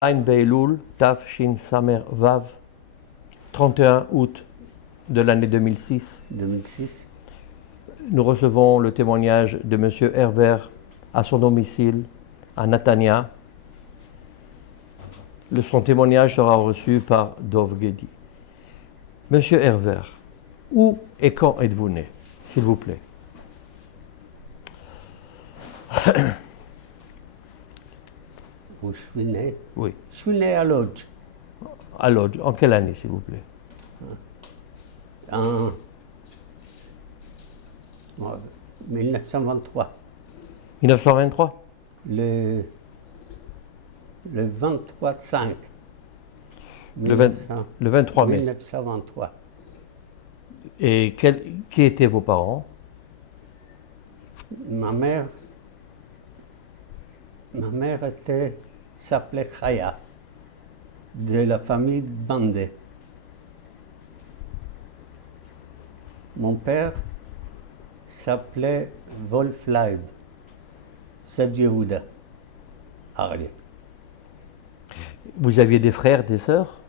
Ein Beilul, Tav Shin Samer Vav, 31 août de l'année 2006. 2006. Nous recevons le témoignage de M. Herver à son domicile à Natania. Son témoignage sera reçu par Dov Gedi. Monsieur Herver, où et quand êtes-vous né, s'il vous plaît? Où je suis né? Oui. Je suis né à Lodz, À Lodz. En quelle année, s'il vous plaît? en 1923. 1923? Le 23-5. Le 23 mai. 1923. Et qui étaient vos parents? Ma mère s'appelait Chaya, de la famille Bandé. Mon père s'appelait Wolf Leib, Seb Yehuda, Arlie. Vous aviez des frères, des sœurs?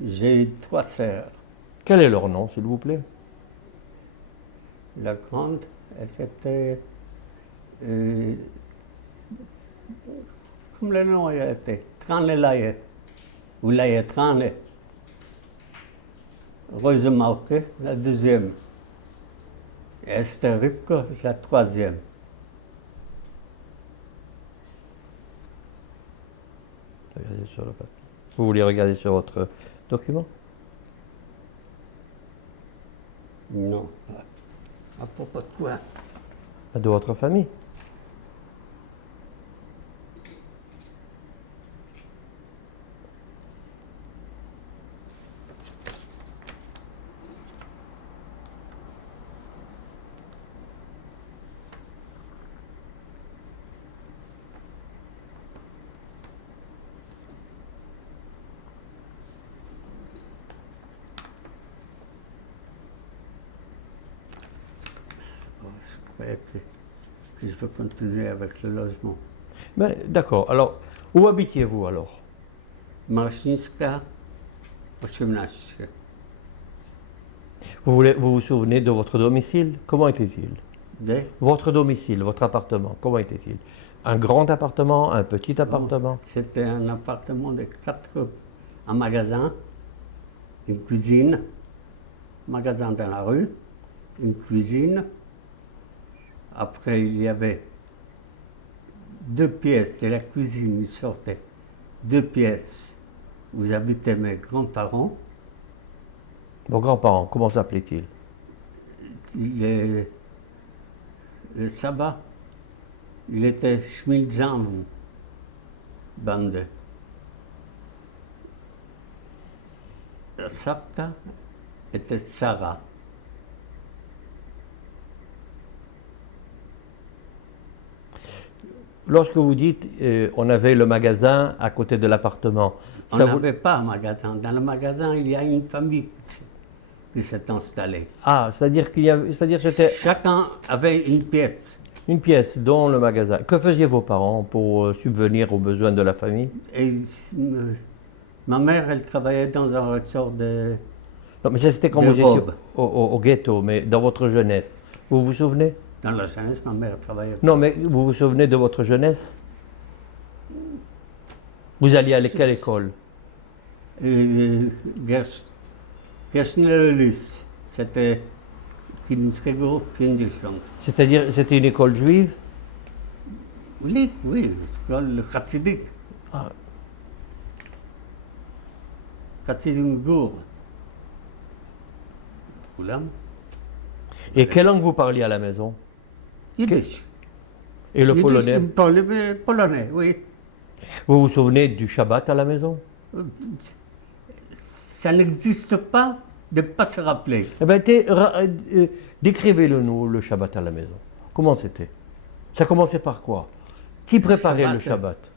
J'ai eu 3 sœurs. Quel est leur nom, s'il vous plaît? La grande, elle s'était... comme le nom était, Tranelaye, ou Laye Trane. Rose Mauke, la deuxième. Et Esther Ripko, la troisième. Regardez sur le papier. Vous voulez regarder sur votre document? Non. À propos de quoi? De votre famille? Je croyais que je peux continuer avec le logement. Ben, d'accord. Alors, où habitiez-vous alors? Marchinska, Oshimnashka. Vous vous souvenez de votre domicile? Comment était-il? Votre domicile, votre appartement, comment était-il? Un grand appartement, un petit appartement? C'était un appartement de 4, un magasin, une cuisine, magasin dans la rue, une cuisine. Après, il y avait 2 pièces, et la cuisine, il sortait 2 pièces où habitaient mes grands-parents. Vos grands-parents, comment s'appelaient-ils? Le sabbat, il était Schmilzam Bande. La Sapta était Sarah. Lorsque vous dites on avait le magasin à côté de l'appartement, On n'avait pas un magasin. Dans le magasin, il y a une famille qui s'est installée. Ah, c'est-à-dire c'était Chacun avait une pièce. une pièce dans le magasin. Que faisiez vos parents pour subvenir aux besoins de la famille? Et ma mère, elle travaillait dans un ressort de... Non, mais ça c'était quand De vous étiez robe. au ghetto, mais dans votre jeunesse. Vous vous souvenez? Dans la jeunesse, ma mère travaillait. Non, mais vous vous souvenez de votre jeunesse? Vous alliez à quelle école? Gersnelis, c'était Kinskego Kinderschland. C'est-à-dire, c'était une école juive? Oui, l'école chassidique. Ah. Chassidim Gour. Oulam. Et quelle langue vous parliez à la maison? Yiddish. Et le Yiddish, polonais? Polonais, oui. Vous vous souvenez du Shabbat à la maison? Ça n'existe pas de ne pas se rappeler. Eh bien, décrivez-le-nous, le Shabbat à la maison. Comment c'était? Ça commençait par quoi? Qui préparait le Shabbat?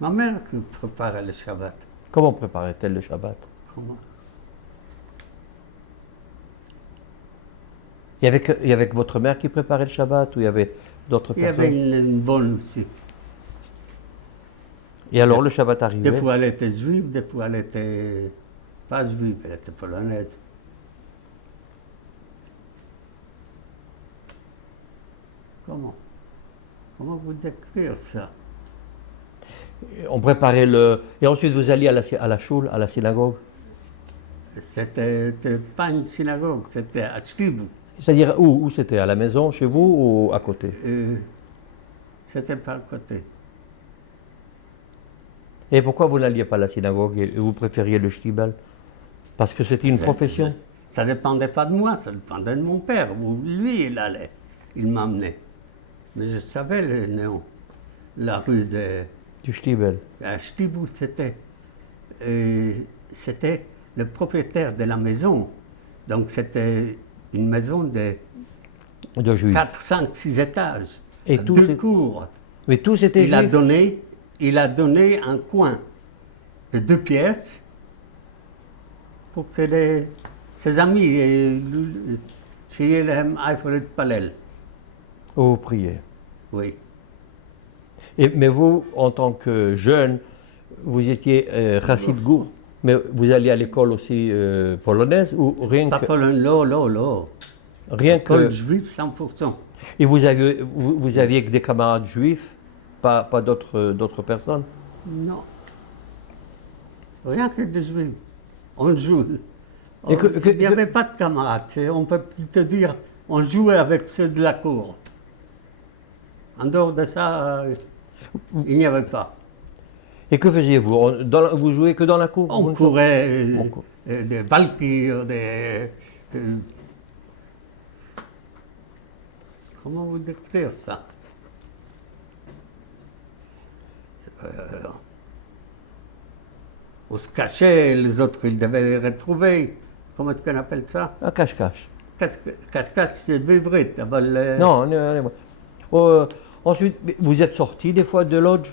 Ma mère qui préparait le Shabbat. Comment préparait-elle le Shabbat? Comment? Il y avait que votre mère qui préparait le Shabbat ou il y avait d'autres Il y personnes? avait une bonne aussi. Et alors le Shabbat arrivait? Des fois elle était juive, des fois elle était pas juive, elle était polonaise. Comment vous décrire ça? On préparait le... Et ensuite vous alliez à la choule, à la synagogue? C'était pas une synagogue, c'était à Chtibou. C'est-à-dire où c'était? À la maison, chez vous ou à côté? C'était pas à côté. Et pourquoi vous n'alliez pas à la synagogue et vous préfériez le shtibel? Parce que c'était une profession? Ça dépendait pas de moi, ça dépendait de mon père. Lui, il allait, il m'emmenait. Mais je savais le nom, la rue du Shtibel. À Chtibou, c'était le propriétaire de la maison. Donc c'était une maison de juifs. 4, 5, 6 étages, et deux cours. Mais tous étaient juifs. Il a donné un coin de 2 pièces pour que ses amis, chez Lehem Eifelet Palel. Vous priez. Oui. Mais vous, en tant que jeune, vous étiez chassid gour, mais vous alliez à l'école aussi polonaise ou rien Pas que... polonaise, non. Rien que... École juive 100%. Et vous aviez que des camarades juifs, pas d'autres personnes? Non. Rien que des juifs. On joue. Il Il n'y avait pas de camarades. On peut plus te dire, on jouait avec ceux de la cour. En dehors de ça, il n'y avait pas. Et que faisiez-vous? Vous jouiez que dans la cour? On courait des valkyries, comment vous décrire ça? On se cachait, les autres, ils devaient les retrouver. Comment est-ce qu'on appelle ça? Un cache-cache. Cache-cache, c'est vrai. Non, ensuite, vous êtes sortis des fois de lodge?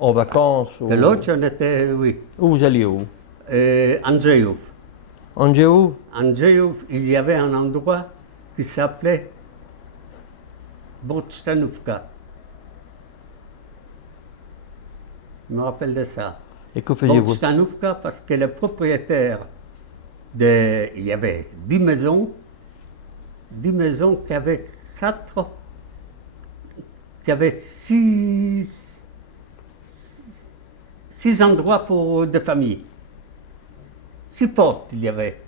En vacances? De lodge, on était, oui. Où vous alliez où? Andreouf. Andreouf? Andreouf, il y avait un endroit qui s'appelait Botstanuvka. Je me rappelle de ça. Et que faisiez-vous? Botstanuvka, parce que le propriétaire il y avait 10 maisons qui avaient 6 endroits pour des familles. 6 portes il y avait.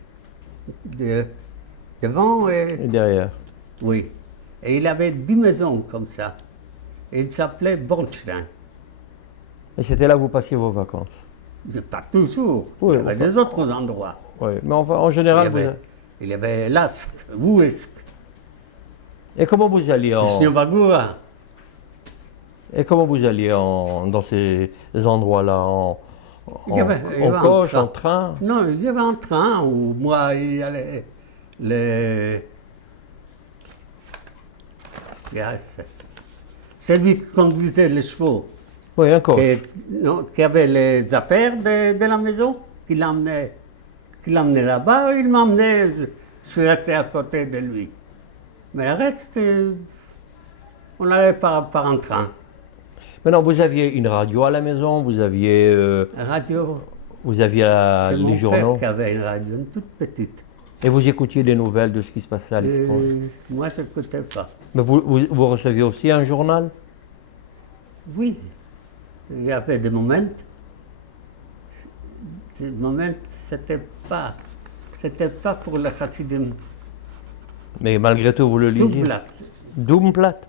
Devant et derrière. Oui. Et il avait 10 maisons comme ça. Et il s'appelait Bornstein. Et c'était là que vous passiez vos vacances? Pas toujours. Oui, il y avait des autres endroits. Oui, mais enfin, en général... Il y avait Lask, Wuesk. Et comment vous alliez Et comment vous alliez dans ces endroits-là? En coche, en train? Non, il y avait un train où moi, il y avait c'est lui qui conduisait les chevaux. Oui, un coche. Qui avait les affaires de la maison, qui l'emmenait là-bas, il m'emmenait, je suis resté à côté de lui. Mais le reste, on allait par un train. Maintenant, vous aviez une radio à la maison, vous aviez... radio. Vous aviez les journaux. C'est mon père qui avait une radio, une toute petite. Et vous écoutiez des nouvelles de ce qui se passait à l'étranger? Moi, je n'écoutais pas. Mais vous receviez aussi un journal? Oui. Il y avait des moments. Ces moments, c'était pas pour le chassidim. Mais malgré tout, vous le lisiez? Doumblatt. Doumblatt?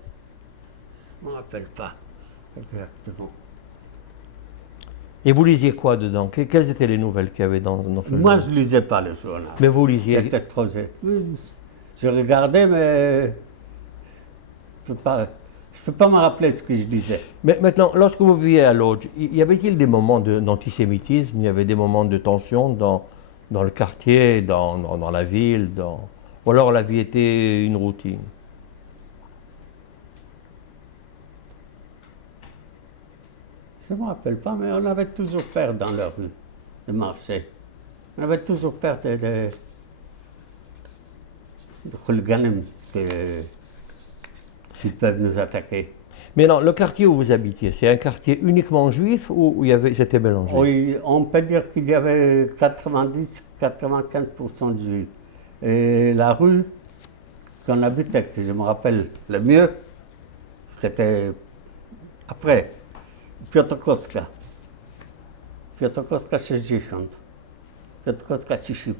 Je ne me rappelle pas exactement. Et vous lisiez quoi dedans? Quelles étaient les nouvelles qu'il y avait dans ce journal? Moi, je ne lisais pas le journal. Mais vous lisiez? J'étais trop jeune. Je regardais, mais je ne peux pas me rappeler ce que je disais. Mais maintenant, lorsque vous viviez à Lodz, y avait-il des moments d'antisémitisme? Il y avait des moments de tension dans le quartier, dans la ville, ou alors la vie était une routine? Je ne me rappelle pas, mais on avait toujours peur dans la rue de marcher. On avait toujours peur de hooliganisme. qui peuvent nous attaquer. Mais non, le quartier où vous habitiez, c'est un quartier uniquement juif ou c'était mélangé? Oui, on peut dire qu'il y avait 90-95% de juifs. Et la rue qu'on habitait, que je me rappelle le mieux, c'était après Piotrkowska. Piotrkowska 60. Piotrkowska 30.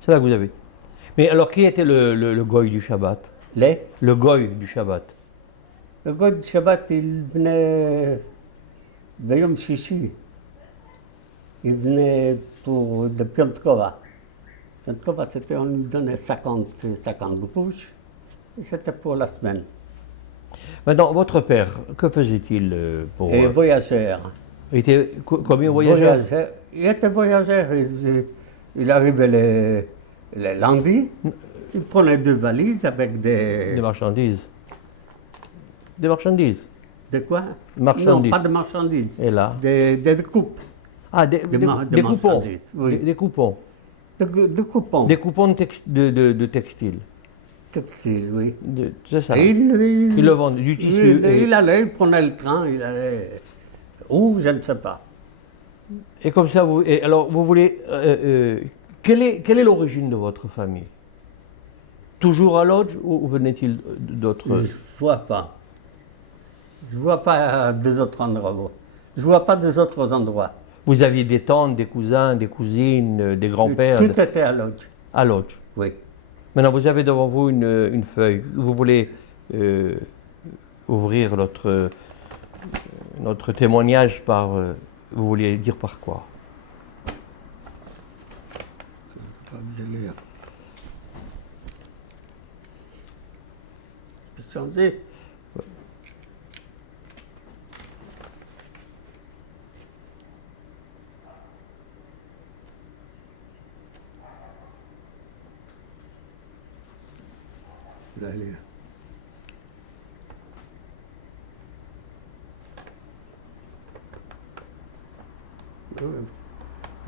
C'est là que vous avez. Mais alors, qui était le goy du Shabbat? Le goy du Shabbat. Le gars du Shabbat, il venait Yom Shishi. Il venait de Piotrkova. Piotrkova, c'était, on lui donnait 50 grouches, et c'était pour la semaine. Maintenant, votre père, que faisait-il pour... Et voyageur. Il était combien voyageur? Il était voyageur. Il arrivait les lundis. Il prenait 2 valises avec Des marchandises. Des marchandises? De quoi? Marchandises. Non, pas de marchandises. Et là? Des coupes. Ah, des coupons. Oui. Des coupons. De coupons. Des coupons de textile. Textile, oui. C'est ça. Et Il le vendait, du tissu. Il allait, il prenait le train, il allait. Où, je ne sais pas. Et comme ça, alors, vous voulez... quelle est l'origine de votre famille? Toujours à Lodz ou venait-il d'autres... Je ne vois pas. Je ne vois pas des autres endroits. Je ne vois pas des autres endroits. Vous aviez des tantes, des cousins, des cousines, des grands-pères? Tout était à Lodz. À Lodz. Oui. Maintenant, vous avez devant vous une feuille. Vous voulez ouvrir notre témoignage par... vous vouliez dire par quoi? Pas bien lire. Je peux changer. Là, lire.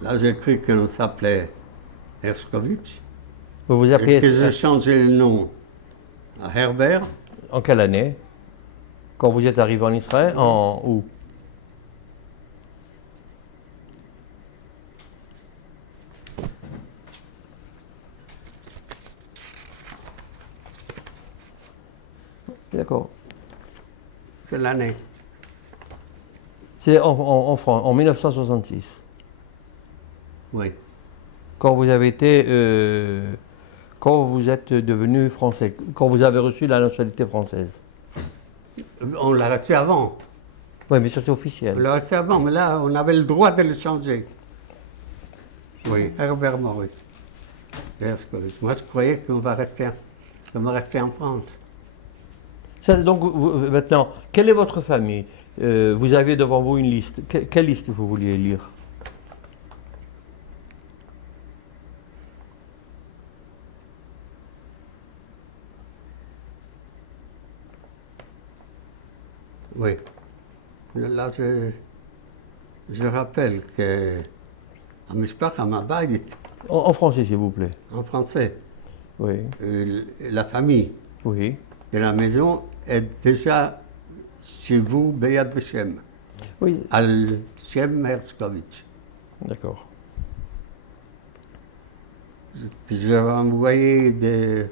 Là, j'ai cru qu'on s'appelait Herskovitch. Vous vous appelez... Et que j'ai changé le nom à Herbert. En quelle année? Quand vous êtes arrivé en Israël? En où? D'accord. C'est l'année. C'est en France, en 1966. Oui. Quand vous avez été... quand vous êtes devenu français, quand vous avez reçu la nationalité française. On l'a reçu avant. Oui, mais ça c'est On officiel. l'a reçu avant, mais là, on avait le droit de le changer. Oui, Herbert Maurice. Herskovitch. Moi, je croyais qu'on va rester en France. Ça, donc, maintenant, quelle est votre famille? Vous avez devant vous une liste. Quelle liste vous vouliez lire? Oui. Là, je rappelle que Amishpacha Mabayit, En français, s'il vous plaît. en français, Oui. la famille Oui. de la maison est déjà chez vous, Beyad Beshem, Oui. al Shem Herskovitch. D'accord. J'ai envoyé il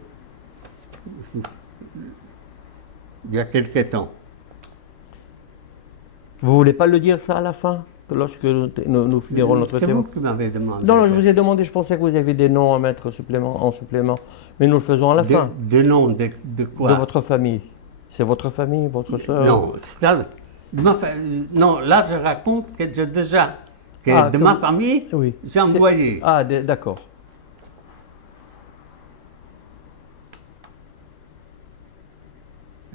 y a quelque temps. Vous voulez pas le dire ça à la fin, lorsque nous finirons notre C'est vous témoin? qui m'avez demandé. Non, non, je vous ai demandé, je pensais que vous aviez des noms à mettre en supplément, mais nous le faisons à la fin. Des noms de quoi? De votre famille. C'est votre famille, votre soeur? Non, ça, non, là je raconte que j'ai déjà, de ma famille, Oui. j'ai envoyé. Ah, d'accord.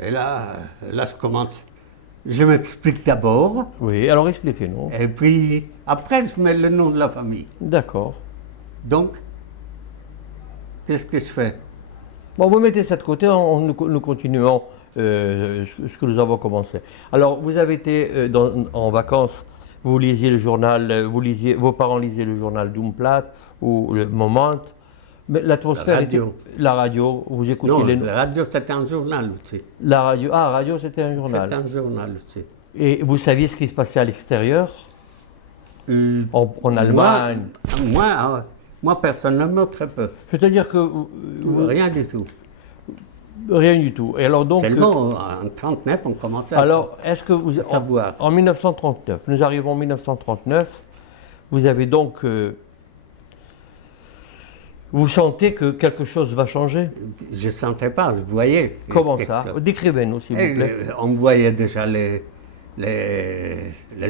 Et là, je commence. Je m'explique d'abord, Oui, alors expliquez-nous. et puis après je mets le nom de la famille. D'accord. Donc, qu'est-ce que je fais? Bon, vous mettez ça de côté, nous continuons ce que nous avons commencé. Alors, vous avez été en vacances, vous lisiez le journal, vos parents lisaient le journal Doomblatt ou le Moment. Mais l'atmosphère La était. radio. La radio, vous écoutiez Non, les. la radio, c'était un journal aussi. La radio. Ah, radio, c'était un journal. C'était un journal aussi. Et vous saviez ce qui se passait à l'extérieur, en Allemagne. Moi, personnellement, très peu. C'est-à-dire que. Rien du tout. Rien du tout. Et alors donc. Seulement, en 1939, on commençait Alors, est-ce que vous. savoir. En 1939, nous arrivons en 1939, vous avez donc. Vous sentez que quelque chose va changer? Je ne sentais pas, je voyais. Comment ça? Décrivez-nous, s'il vous plaît. On voyait déjà les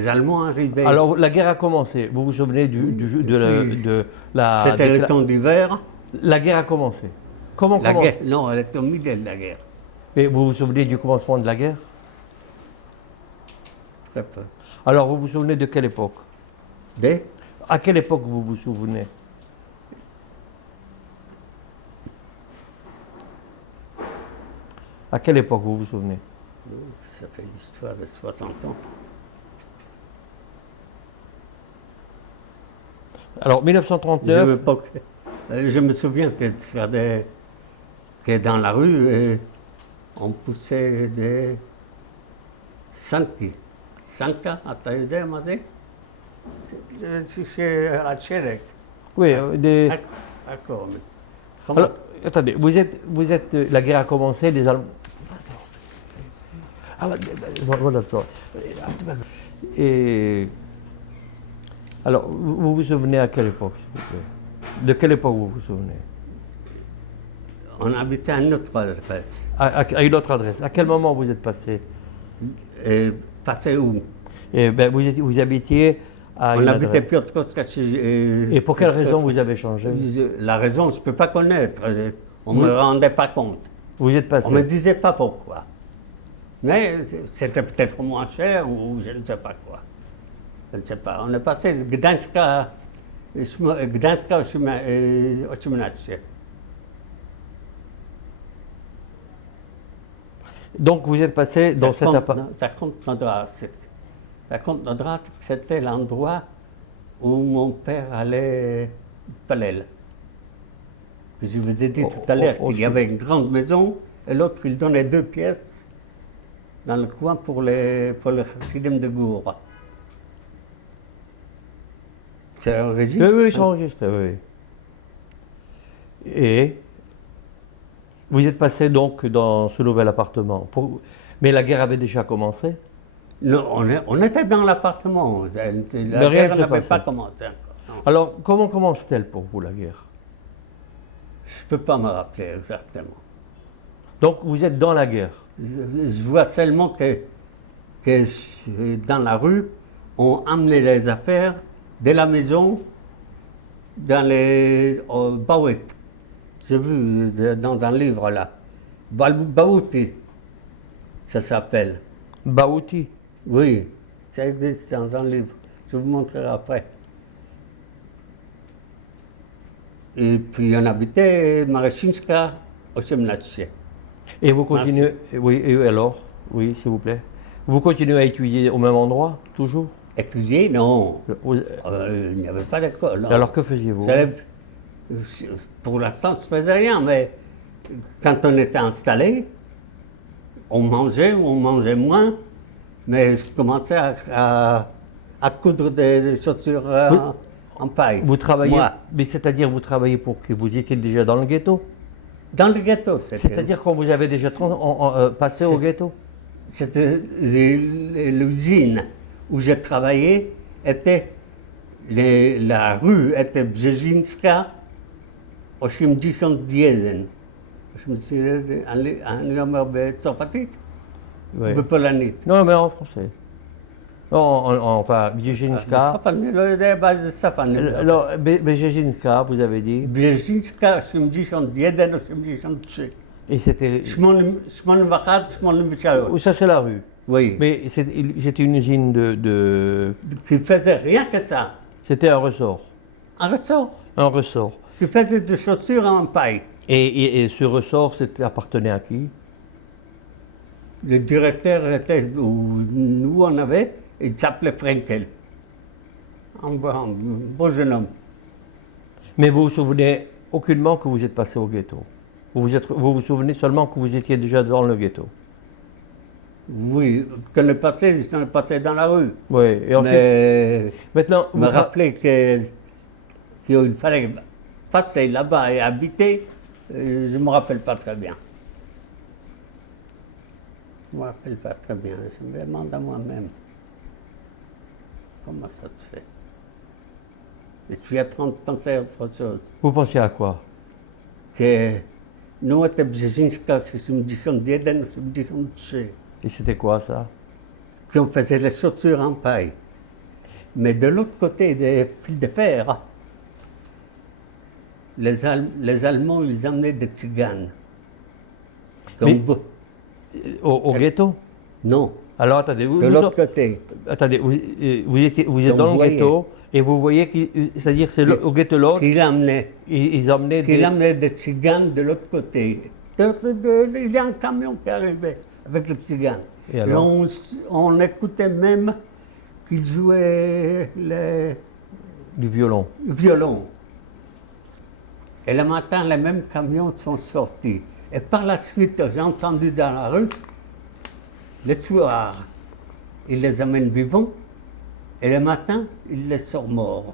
Allemands arriver. Alors, la guerre a commencé. Vous vous souvenez de la. C'était le temps d'hiver. La guerre a commencé. Comment La commence? guerre, non, elle est au milieu de la guerre. Et vous vous souvenez du commencement de la guerre? Très peu. Alors, vous vous souvenez de quelle époque? À quelle époque vous vous souvenez? À quelle époque vous vous souvenez? Ça fait l'histoire de 60 ans. Alors, 1939. Je me souviens que dans la rue, on poussait des sanki. Sanka, attendez, on m'a dit. C'est chez Alcherek. Oui, des. D'accord. Alors, attendez, vous êtes, la guerre a commencé, les Allemands. Voilà ça. Et alors, vous vous souvenez à quelle époque, s'il vous plaît? De quelle époque vous vous souvenez? On habitait à une autre adresse. À une autre adresse. À quel moment vous êtes passé? Passé où? Vous habitiez à On une habitait adresse. Piotrkowska. Et pour quelle raison vous avez changé? La raison, je ne peux pas connaître. On ne me rendait pas compte. Vous êtes passé. On ne me disait pas pourquoi. Mais c'était peut-être moins cher ou je ne sais pas quoi. Je ne sais pas. On est passé de Gdańska au Šimunacie. Donc vous êtes passé dans cet appartement. Ça compte Nodrask. Ça compte Nodrask, c'était l'endroit où mon père allait Palel. Je vous ai dit tout à l'heure qu'il y avait une grande maison et l'autre, il donnait 2 pièces dans le coin pour le Chassidim de Goura. C'est enregistré? Oui, c'est enregistré, oui. Et vous êtes passé donc dans ce nouvel appartement. Mais la guerre avait déjà commencé? Non, on était dans l'appartement. La rien guerre ne n'avait s'est pas passé. commencé encore. Non. Alors, comment commence-t-elle pour vous, la guerre? Je ne peux pas me rappeler exactement. Donc, vous êtes dans la guerre? Je vois seulement que dans la rue, on amenait les affaires de la maison dans les Baouet. J'ai vu dans un livre là. Baouti, ça s'appelle. Baouti? Oui, ça existe dans un livre. Je vous montrerai après. Et puis on habitait Marechinska au Šimunacie. Et vous continuez. Oui, et alors? Oui, s'il vous plaît. Vous continuez à étudier au même endroit, toujours? Étudier, non. Vous- Il n'y avait pas d'école. non. Alors, que faisiez-vous? Pour l'instant, je ne faisais rien, mais quand on était installé, on mangeait ou on mangeait moins, mais je commençais à coudre des chaussures en paille. Vous travaillez. Moi, Mais c'est-à-dire, vous travaillez pour qui? Vous étiez déjà dans le ghetto? dans le ghetto, c'était. C'est-à-dire quand vous avez déjà passé au ghetto? C'était l'usine où j'ai travaillé, la rue était Brzezинska, 81. אני אומר בצרפתית Oui. ובפולנית. Non, mais en français. Enfin, Brzezинska. בשפה, אני לא יודע באיזה שפה אני מדבר. Alors, Brzezinska, vous avez dit. בז'ינסקה, 81 או 82. Et c'était. 81, 83. Ça, c'est la rue. Oui. Mais c'était une usine de. Qui faisait rien que ça. C'était un ressort. Un ressort. Un ressort. Qui faisait des chaussures en paille. Et ce ressort, appartenait à qui? Le directeur était où nous on avait, il s'appelait Frenkel. Un beau jeune homme. Mais vous vous souvenez, aucunement que vous êtes passé au ghetto. Vous vous souvenez seulement que vous étiez déjà dans le ghetto. Oui, que le passé, j'en ai passé dans la rue. Oui. Et ensuite, Mais maintenant, me rappeler qu'il fallait passer là-bas et habiter, je ne me rappelle pas très bien. Je ne me rappelle pas très bien. Je me demande à moi-même. Comment ça se fait? Je suis en train de penser à autre chose. Vous pensiez à quoi? Que nous, on était Brzezинska, je me dis qu'on dit, je me dis qu'on sait. Et c'était quoi ça? Qu'on faisait les chaussures en paille. Mais de l'autre côté des fils de fer, les Allemands, ils amenaient des tziganes. Comme Mais- vous. Au ghetto? Non, Alors attendez, de l'autre côté. attendez, vous êtes Donc, dans vous le voyez. ghetto et vous voyez, c'est-à-dire c'est au ghetto l'autre, Qu'il amenait, ils emmenaient des tziganes de l'autre côté. Il y a un camion qui arrivait avec les tziganes. Et alors on écoutait même qu'ils jouaient du violon. le violon. Et le matin, les mêmes camions sont sortis. Et par la suite, j'ai entendu dans la rue, le soir, ils les amènent vivants, et le matin, ils les sortent morts.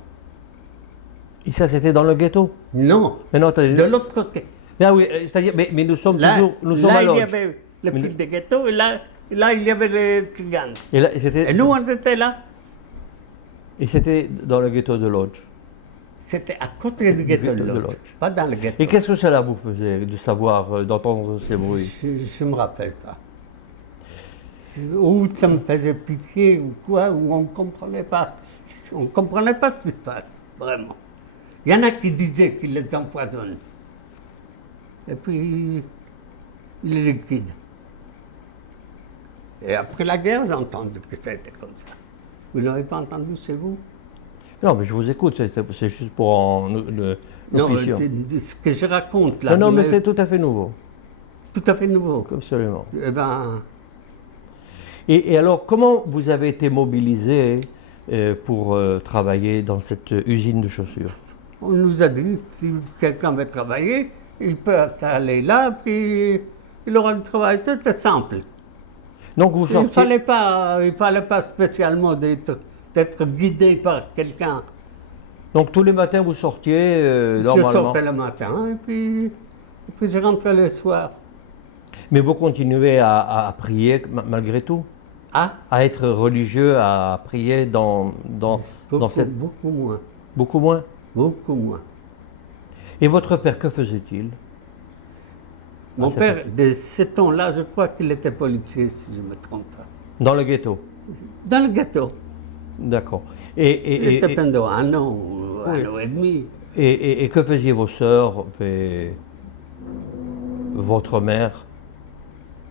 Et ça, c'était dans le ghetto? Non, Mais non, attendez. de l'autre côté. Ah oui, c'est-à-dire, mais nous sommes Là, toujours, nous sommes à là il y Lodz. avait le Mais fil de ghetto, et là, il y avait les tziganes. Et, là, c'était, Et nous, on était là. et c'était dans le ghetto de Lodz. C'était à côté du ghetto de de Lodz, Lodz. pas dans le ghetto. Et qu'est-ce que cela vous faisait de savoir, d'entendre ces bruits? Je ne me rappelle pas. Ou ça me faisait pitié, ou quoi, ou on ne comprenait pas. On ne comprenait pas ce qui se passe, vraiment. Il y en a qui disaient qu'ils les empoisonnent. Et puis, ils les liquident. Et après la guerre, j'ai entendu que c'était comme ça. Vous n'avez pas entendu, c'est vous? Non, mais je vous écoute, c'est juste pour Non, l'opinion. ce que je raconte là, Non, non, mais vous c'est tout à fait nouveau, tout à fait nouveau. absolument. Eh ben, Et alors, comment vous avez été mobilisé pour travailler dans cette usine de chaussures? on nous a dit que si quelqu'un veut travailler, il peut aller là, puis il aura du travail. C'était simple. Donc vous Il ne sortiez... fallait pas spécialement d'être guidé par quelqu'un. Donc tous les matins vous sortiez Je normalement. sortais le matin et puis je rentrais le soir. Mais vous continuez à prier malgré tout, Ah, à être religieux, à prier dans cette... beaucoup moins. Beaucoup moins. Beaucoup moins. Et votre père, que faisait-il? Mon c'est père, de ce temps-là, je crois qu'il était policier, si je ne me trompe pas. Dans le ghetto. Dans le ghetto. D'accord. Il était pendant un an, Oui. un an et demi. Et que faisaient vos sœurs et votre mère?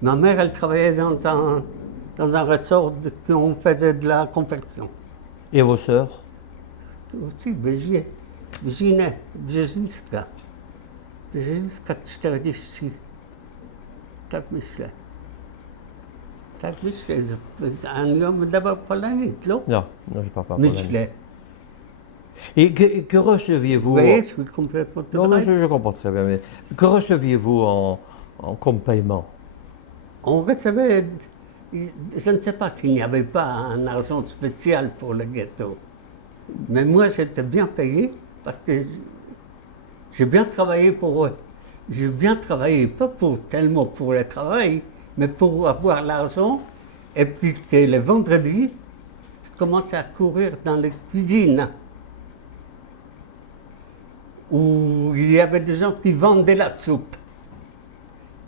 Ma mère, elle travaillait dans un ressort où on faisait de la confection. Et vos sœurs? Aussi, Brzezинska. Brzezинska 40. Tak myślę. Tak myślę. A on me dawał polonite, non? Non, non, je ne parle pas polonais. Myślę. Et que Vous receviez-vous? voyez, je suis complètement Non, non, vrai. je comprends très bien. Mais que receviez-vous en comme paiement? On recevait, je ne sais pas s'il n'y avait pas un argent spécial pour le ghetto. Mais moi, j'étais bien payé parce que j'ai bien travaillé pour eux. J'ai bien travaillé, pas tellement pour le travail, mais pour avoir l'argent. Et puis que le vendredi, je commençais à courir dans les cuisines où il y avait des gens qui vendaient la soupe.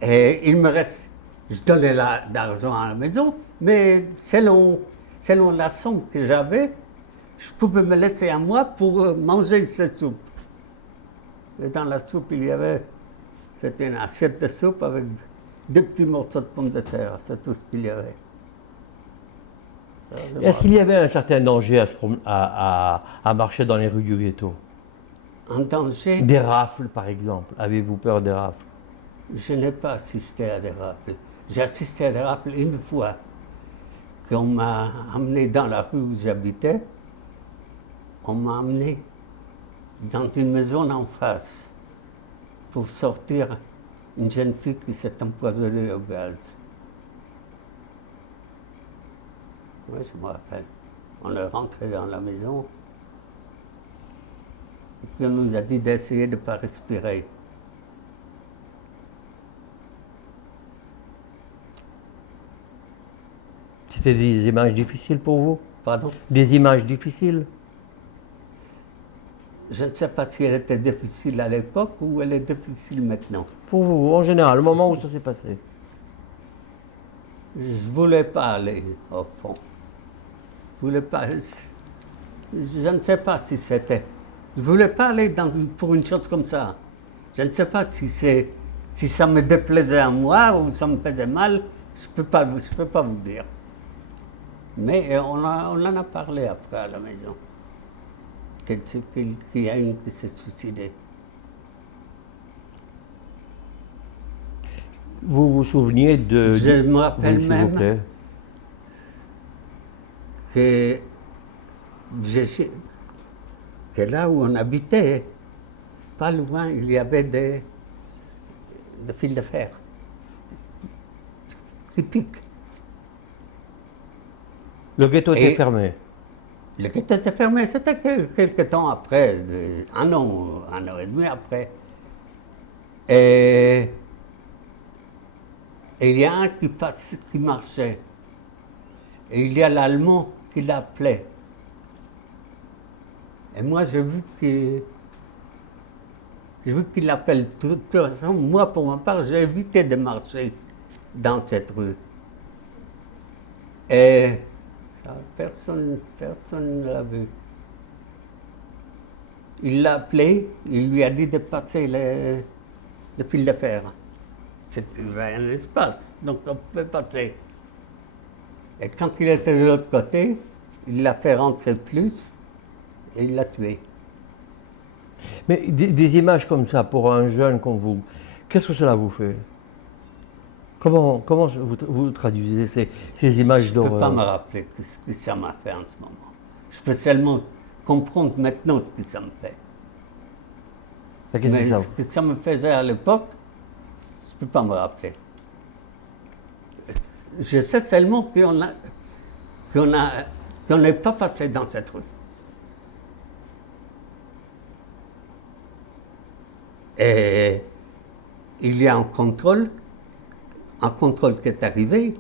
Et il me reste, je donnais l'argent à la maison, mais selon la somme que j'avais, je pouvais me laisser à moi pour manger cette soupe. Et dans la soupe, il y avait, c'était une assiette de soupe avec 2 petits morceaux de pommes de terre, c'est tout ce qu'il y avait. Ça, je Est-ce qu'il y avait un certain danger à marcher dans les rues du ghetto? En danger, Des rafles, par exemple. Avez-vous peur des rafles? je n'ai pas assisté à des rafles. J'ai assisté à des rafles une fois qu'on m'a amené dans la rue où j'habitais. On m'a amené dans une maison en face. pour sortir une jeune fille qui s'est empoisonnée au gaz. Oui, je me rappelle. On est rentré dans la maison. Et puis on nous a dit d'essayer de ne pas respirer. C'était des images difficiles pour vous? Pardon? Des images difficiles? Je ne sais pas si elle était difficile à l'époque ou elle est difficile maintenant. Pour vous, en général, le moment où ça s'est passé? Je ne voulais pas aller au fond. Je voulais pas. Je ne sais pas si c'était. Je ne voulais pas aller pour une chose comme ça. Je ne sais pas si ça me déplaisait à moi ou ça me faisait mal. Je ne peux pas vous dire. Mais on en a parlé après à la maison. Qu'il y a une qui s'est suicidée. Vous vous souveniez de... Je me rappelle Oui, s'il vous même plaît. que là où on habitait, pas loin, il y avait des fils de fer. Typique. Le ghetto était Et- fermé. Le ghetto était fermé, c'était quelques temps après, un an et demi après. Et il y a un qui marchait. Et il y a l'Allemand qui l'appelait. Et moi, j'ai vu qu'il l'appelle. De toute façon, moi, pour ma part, j'ai évité de marcher dans cette rue. Et ça, personne ne l'a vu. Il l'a appelé, il lui a dit de passer le fil de fer. C'était un espace, donc on pouvait passer. Et quand il était de l'autre côté, il l'a fait rentrer plus et il l'a tué. Mais des images comme ça, pour un jeune comme vous, qu'est-ce que cela vous fait? Comment vous traduisez ces images Je ne peux pas me d'horreur? rappeler ce que ça m'a fait en ce moment. Je peux seulement comprendre maintenant ce que ça me fait. Qu'est-ce Mais que ça ce que ça me faisait à l'époque, je ne peux pas me rappeler. Je sais seulement qu'on n'est pas passé dans cette rue. Et il y a un contrôle qui est arrivé,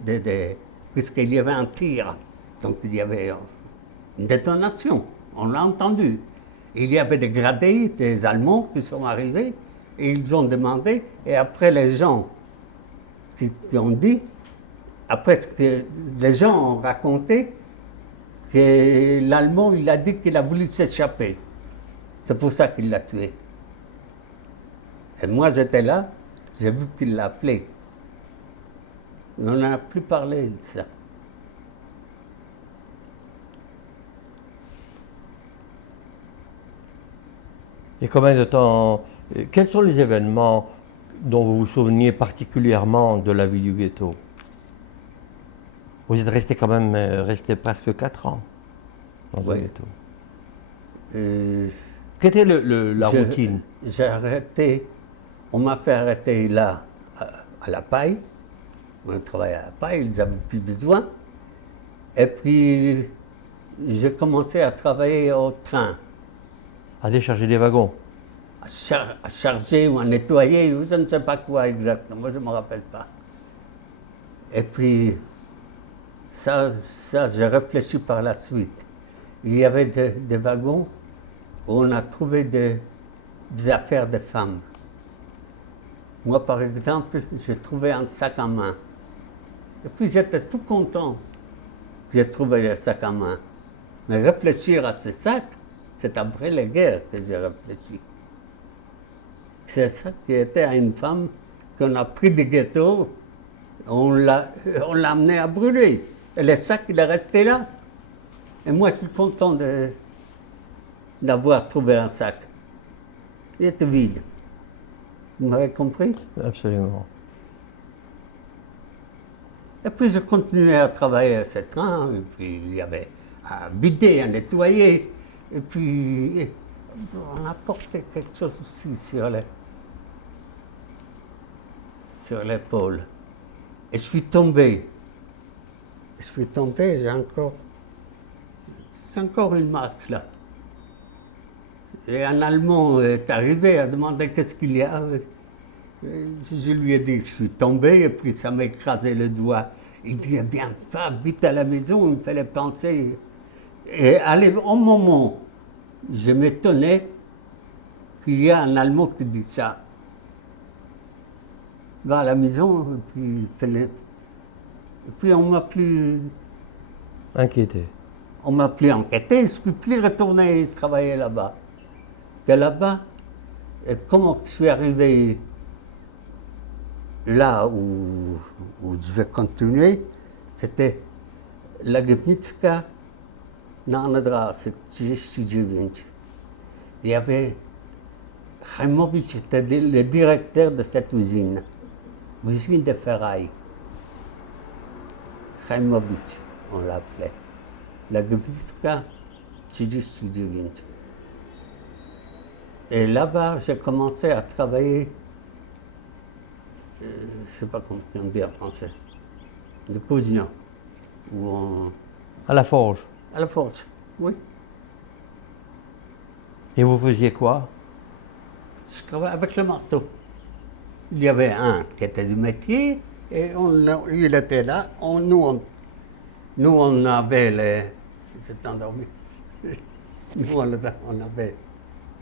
puisqu'il y avait un tir. Donc il y avait une détonation, on l'a entendu. Il y avait des gradés, des Allemands qui sont arrivés, et ils ont demandé, et après les gens qui ont dit, après ce que les gens ont raconté, que l'Allemand, il a dit qu'il a voulu s'échapper. C'est pour ça qu'il l'a tué. Et moi, j'étais là, j'ai vu qu'il l'a appelé. On n'en a plus parlé de ça. Et combien de temps... Quels sont les événements dont vous vous souveniez particulièrement de la vie du ghetto? Vous êtes resté quand même resté presque 4 ans dans ce Oui. ghetto. Euh, Quelle était la je- routine? J'ai arrêté, on m'a fait arrêter là, à la paille. On travaillait à la paille, ils n'avaient plus besoin. Et puis, j'ai commencé à travailler au train, À décharger des wagons. à charger ou à nettoyer, ou je ne sais pas quoi exactement, je ne me rappelle pas. Et puis, ça j'ai réfléchi par la suite. Il y avait des wagons où on a trouvé des affaires de femmes. Moi, par exemple, j'ai trouvé un sac à main. Et puis, j'étais tout content que j'ai trouvé le sac à main. Mais réfléchir à ce sac, c'est après la guerre que j'ai réfléchi. C'est ça qui était à une femme qu'on a pris du ghetto, on l'a amené à brûler. Et le sac, il est resté là. Et moi, je suis content d'avoir trouvé un sac. Il était vide. Vous m'avez compris? Absolument. Et puis, je continuais à travailler à ce train. Et puis, il y avait à vider, à nettoyer. Et puis, on apportait quelque chose aussi sur sur l'épaule. Et je suis tombé. Je suis tombé, j'ai encore une marque là. Et un Allemand est arrivé, a demandé qu'est-ce qu'il y a. Je lui ai dit, je suis tombé, et puis ça m'a écrasé le doigt. Il dit, eh bien, va vite à la maison, il me fallait penser. Et au moment, je m'étonnais qu'il y a un Allemand qui dit ça. Va à la maison, et puis on m'a plus... Inquiété. On m'a plus enquêté, je ne suis plus retourné travailler là-bas. Et là-bas, et comment je suis arrivé là où je vais continuer, c'était Lagepnitska na Adras, Il y avait Khaimovitch, était le directeur de cette usine de ferraille. Khaimovitch, on l'appelait. Lagepnitska, Et là-bas, j'ai commencé à travailler, je ne sais pas comment on dit en français, de cousin. À la forge. À la forge, oui. Et vous faisiez quoi? Je travaillais avec le marteau. Il y avait un qui était du métier, et il était là. Nous, on avait les... C'est endormi. Nous, on avait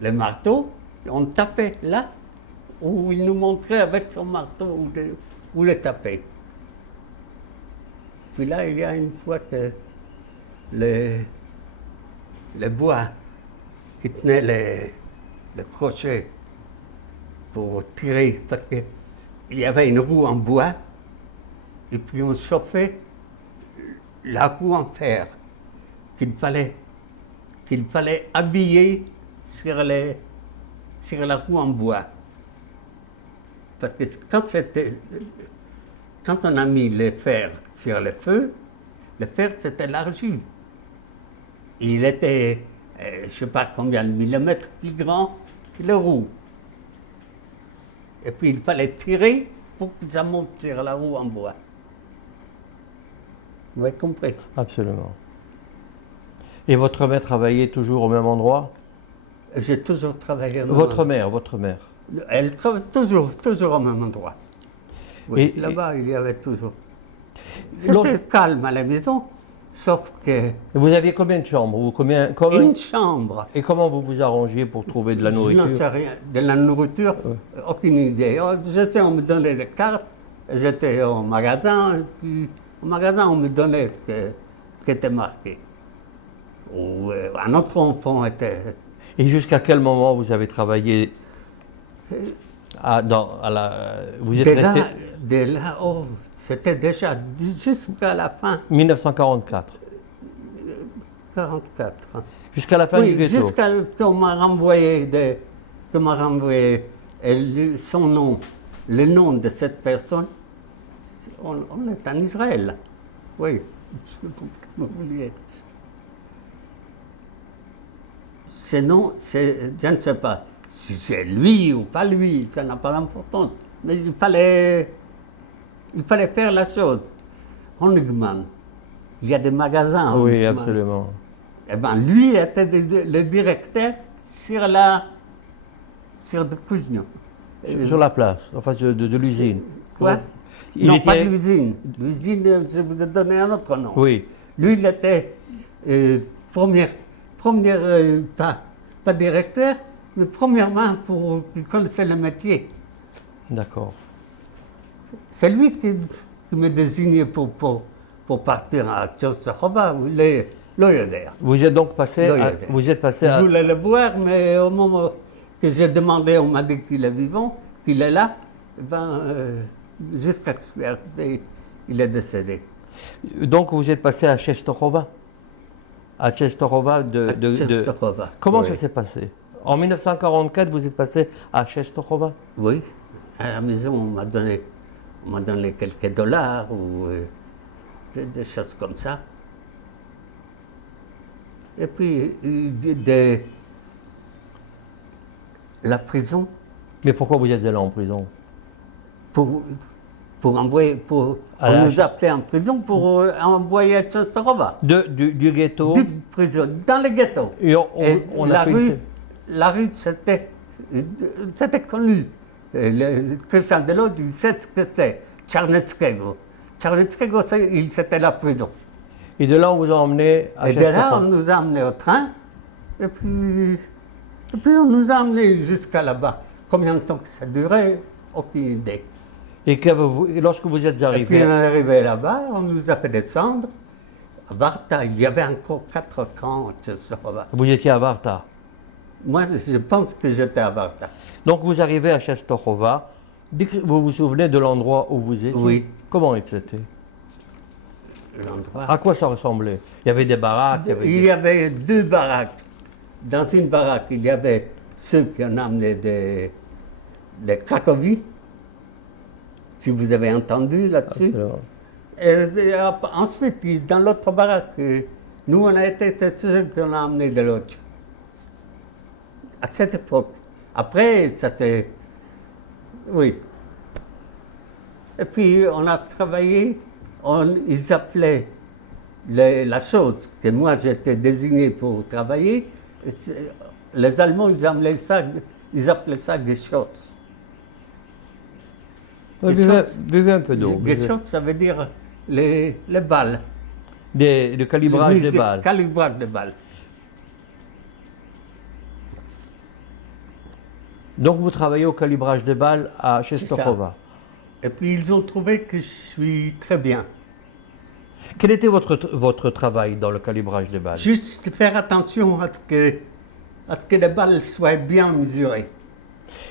les marteaux, on tapait là, où il nous montrait avec son marteau où les taper. Puis là, il y a une fois que les bois qui tenaient les crochets pour tirer, parce qu'il y avait une roue en bois, et puis on chauffait la roue en fer qu'il fallait habiller sur la roue en bois. Parce que quand on a mis les fers sur le feu, le fer c'était l'argile. Il était, je ne sais pas combien de millimètres plus grand que la roue. Et puis il fallait tirer pour que ça monte sur la roue en bois. Vous avez compris? Absolument. Et votre mère travaillait toujours au même endroit? J'ai toujours travaillé au même Votre endroit. votre mère. Elle travaille toujours au même endroit. Oui, là-bas, il y avait toujours. C'était calme à la maison, sauf que... Vous aviez combien de chambres? Une chambre. Et comment vous vous arrangiez pour trouver de la nourriture? Je n'en sais rien. De la nourriture, aucune idée. J'étais, on me donnait des cartes, j'étais au magasin, et puis au magasin, on me donnait ce qui était marqué. Ou un autre enfant était... Et jusqu'à quel moment vous avez travaillé vous êtes resté... Dès là, c'était déjà jusqu'à la fin. 1944. 44. Jusqu'à la fin du ghetto. Jusqu'à qu'on m'a renvoyé, son nom, le nom de cette personne. On est en Israël. Oui, je comprends oublié. Sinon, je ne sais pas si c'est lui ou pas lui, ça n'a pas d'importance. Mais il fallait faire la chose. Honigman, il y a des magasins. Oui, Honigman. absolument. Eh bien, lui était le directeur sur de Cougnon. Sur la place, enfin de l'usine. Quoi? Non, pas de l'usine. L'usine, je vous ai donné un autre nom. Oui. Lui, il était pas directeur, mais premièrement pour qu'il connaissait le métier. D'accord. C'est lui qui me désignait pour partir à Tchotsakhova ou l'Oyoder. Vous êtes donc passé Je voulais le voir, mais au moment que j'ai demandé, on m'a dit qu'il est vivant, qu'il est là, jusqu'à ce qu'il soit arrivé, il est décédé. Donc vous êtes passé à Czestochowa? À Czestochowa Czestochowa. Comment oui. ça s'est passé? En 1944, vous êtes passé à Czestochowa? Oui. À la maison, on m'a donné quelques dollars ou des choses comme ça. Et puis, la prison. Mais pourquoi vous êtes allé en prison? pour envoyer, À on la- nous appelait en prison pour envoyer à Tchétcharova. Du ghetto. Du prison, dans le ghetto. Et Et on la a fait rue, la rue, c'était connu. Quelqu'un de l'autre, il sait ce que c'est. Tcharnetskego. Tcharnetskego, c'était la prison. Et de là, on vous a emmené à Et de là, on Czestochowa. nous a emmenés au train. Et puis on nous a emmenés jusqu'à là-bas. Combien de temps que ça durait, aucune idée. Et lorsque vous êtes Et puis arrivé, on est arrivé là-bas, on nous a fait descendre. À Varta, il y avait encore 4 camps. vous étiez à Varta. Moi, je pense que j'étais à Varta. Donc vous arrivez à Czestochowa. Vous vous souvenez de l'endroit où vous étiez? Oui. Comment c'était? L'endroit. À quoi ça ressemblait? Il y avait des baraques, Il y avait 2 baraques. Dans une baraque, il y avait ceux qui ont amené des Cracovie, si vous avez entendu là-dessus. Et ensuite, dans l'autre baraque, nous, on a été ceux qui ont amené de l'autre. À cette époque. Après, ça c'est... Oui. Et puis, on a travaillé, ils appelaient la chose que moi j'étais désigné pour travailler. Les Allemands, ils appelaient ça Geschütz. Buvez un peu d'eau. Geschütz, ça veut dire les balles. Le calibrage des balles. Calibrage des balles. Donc vous travaillez au calibrage des balles à Czestochowa. Et puis ils ont trouvé que je suis très bien. Quel était votre travail dans le calibrage des balles? Juste faire attention à ce que les balles soient bien mesurées.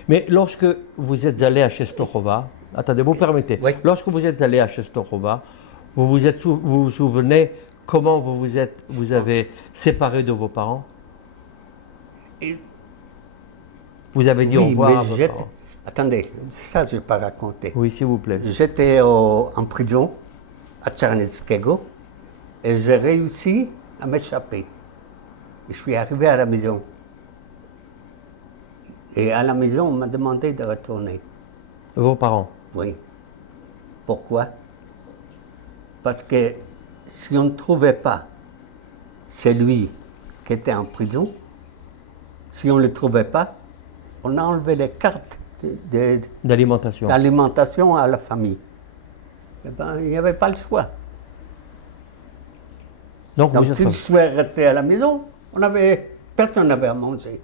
Mais lorsque vous êtes allé à Czestochowa, attendez, vous permettez, Oui. lorsque vous êtes allé à Czestochowa, vous vous souvenez comment vous avez séparé de vos parents? Et- Vous avez dit au Oui, revoir mais à vos j'étais... parents. Attendez, ça je ne vais pas raconter. Oui, s'il vous plaît. J'étais en prison à Tcharnetskego et j'ai réussi à m'échapper. Je suis arrivé à la maison. Et à la maison, on m'a demandé de retourner. Vos parents. Oui. Pourquoi? Parce que si on ne trouvait pas celui qui était en prison, si on ne le trouvait pas, on a enlevé les cartes D'alimentation. d'alimentation à la famille. Eh ben, il n'y avait pas le choix. Donc Donc, vous si êtes... je suis resté à la maison, personne n'avait à manger.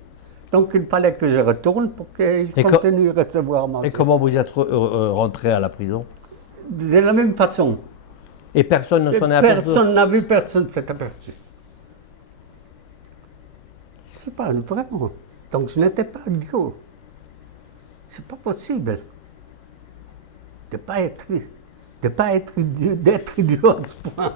Donc, il fallait que je retourne pour qu'il continue à recevoir à manger. Et comment vous êtes rentré à la prison? De la même façon. Et personne ne s'en est aperçu? Personne n'a vu, personne ne s'est aperçu. C'est pas vraiment. Donc, je n'étais pas idiot. C'est pas possible de pas être d'être idiot à ce point.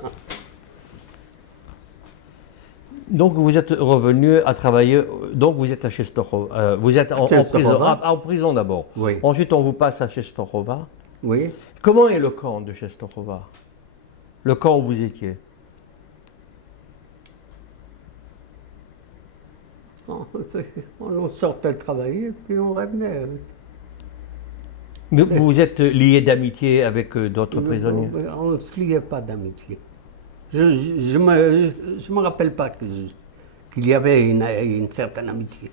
Donc vous êtes revenu à travailler, donc vous êtes à Czestochowa, vous êtes en prison, Czestochowa. en prison d'abord. Oui. Ensuite on vous passe à Czestochowa. Oui. Comment est le camp de Czestochowa? Le camp où vous étiez? On sortait travailler, puis on revenait. Mais vous êtes lié d'amitié avec d'autres prisonniers? On ne se liait pas d'amitié. Je me rappelle pas qu'il y avait une certaine amitié.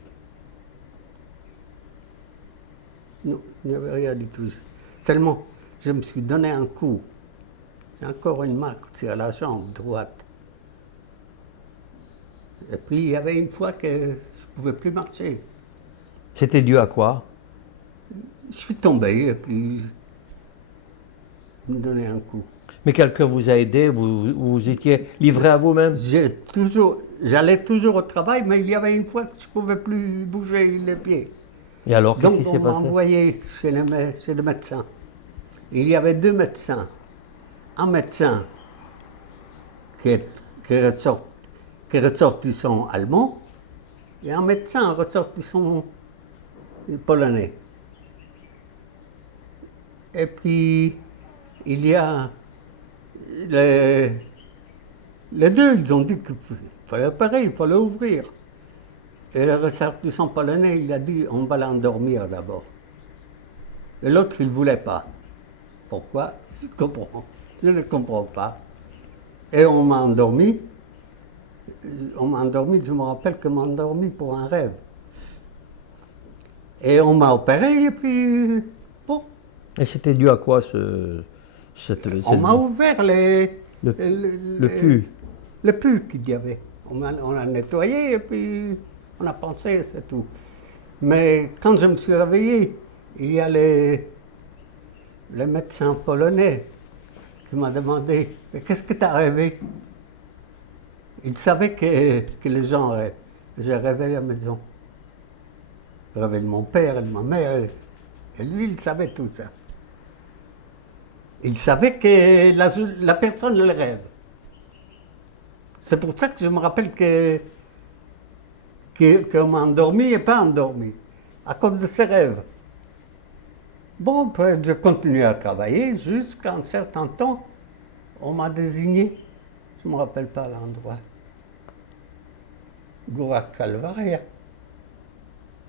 Non, il n'y avait rien du tout. Seulement, je me suis donné un coup. J'ai encore une marque sur la jambe droite. Et puis, il y avait une fois que je ne pouvais plus marcher. C'était dû à quoi? Je suis tombé et puis je me donnais un coup. Mais quelqu'un vous a aidé, vous étiez livré à vous-même? J'allais toujours au travail, mais il y avait une fois que je ne pouvais plus bouger les pieds. Et alors, qu'est-ce Donc qui s'est on m'a passé? envoyé chez le médecin. Il y avait 2 médecins. Un médecin qui est ressortissant allemand et un médecin ressortissant polonais. Et puis, il y a les 2, ils ont dit qu'il fallait opérer, il fallait ouvrir. Et le ressortissant polonais, il a dit, on va l'endormir d'abord. Et l'autre, il ne voulait pas. Pourquoi? Je comprends. Je ne comprends pas. Et on m'a endormi. On m'a endormi, je me rappelle que m'a endormi pour un rêve. Et on m'a opéré et puis, bon, Et c'était dû à quoi on m'a ouvert le pu? le pu qu'il y avait. On a nettoyé et puis on a pensé, c'est tout. Mais quand je me suis réveillé, il y a les médecins polonais qui m'ont demandé « Mais qu'est-ce que tu as rêvé ?» Ils savaient que les gens rêvent. J'ai rêvé à la maison. J'ai rêvé de mon père et de ma mère. Et lui, il savait tout ça. Il savait que la personne le rêve. C'est pour ça que je me rappelle qu'on m'a endormi et pas endormi, à cause de ces rêves. Bon, après, je continue à travailler jusqu'à un certain temps, on m'a désigné, je ne me rappelle pas l'endroit, Gora Calvaria.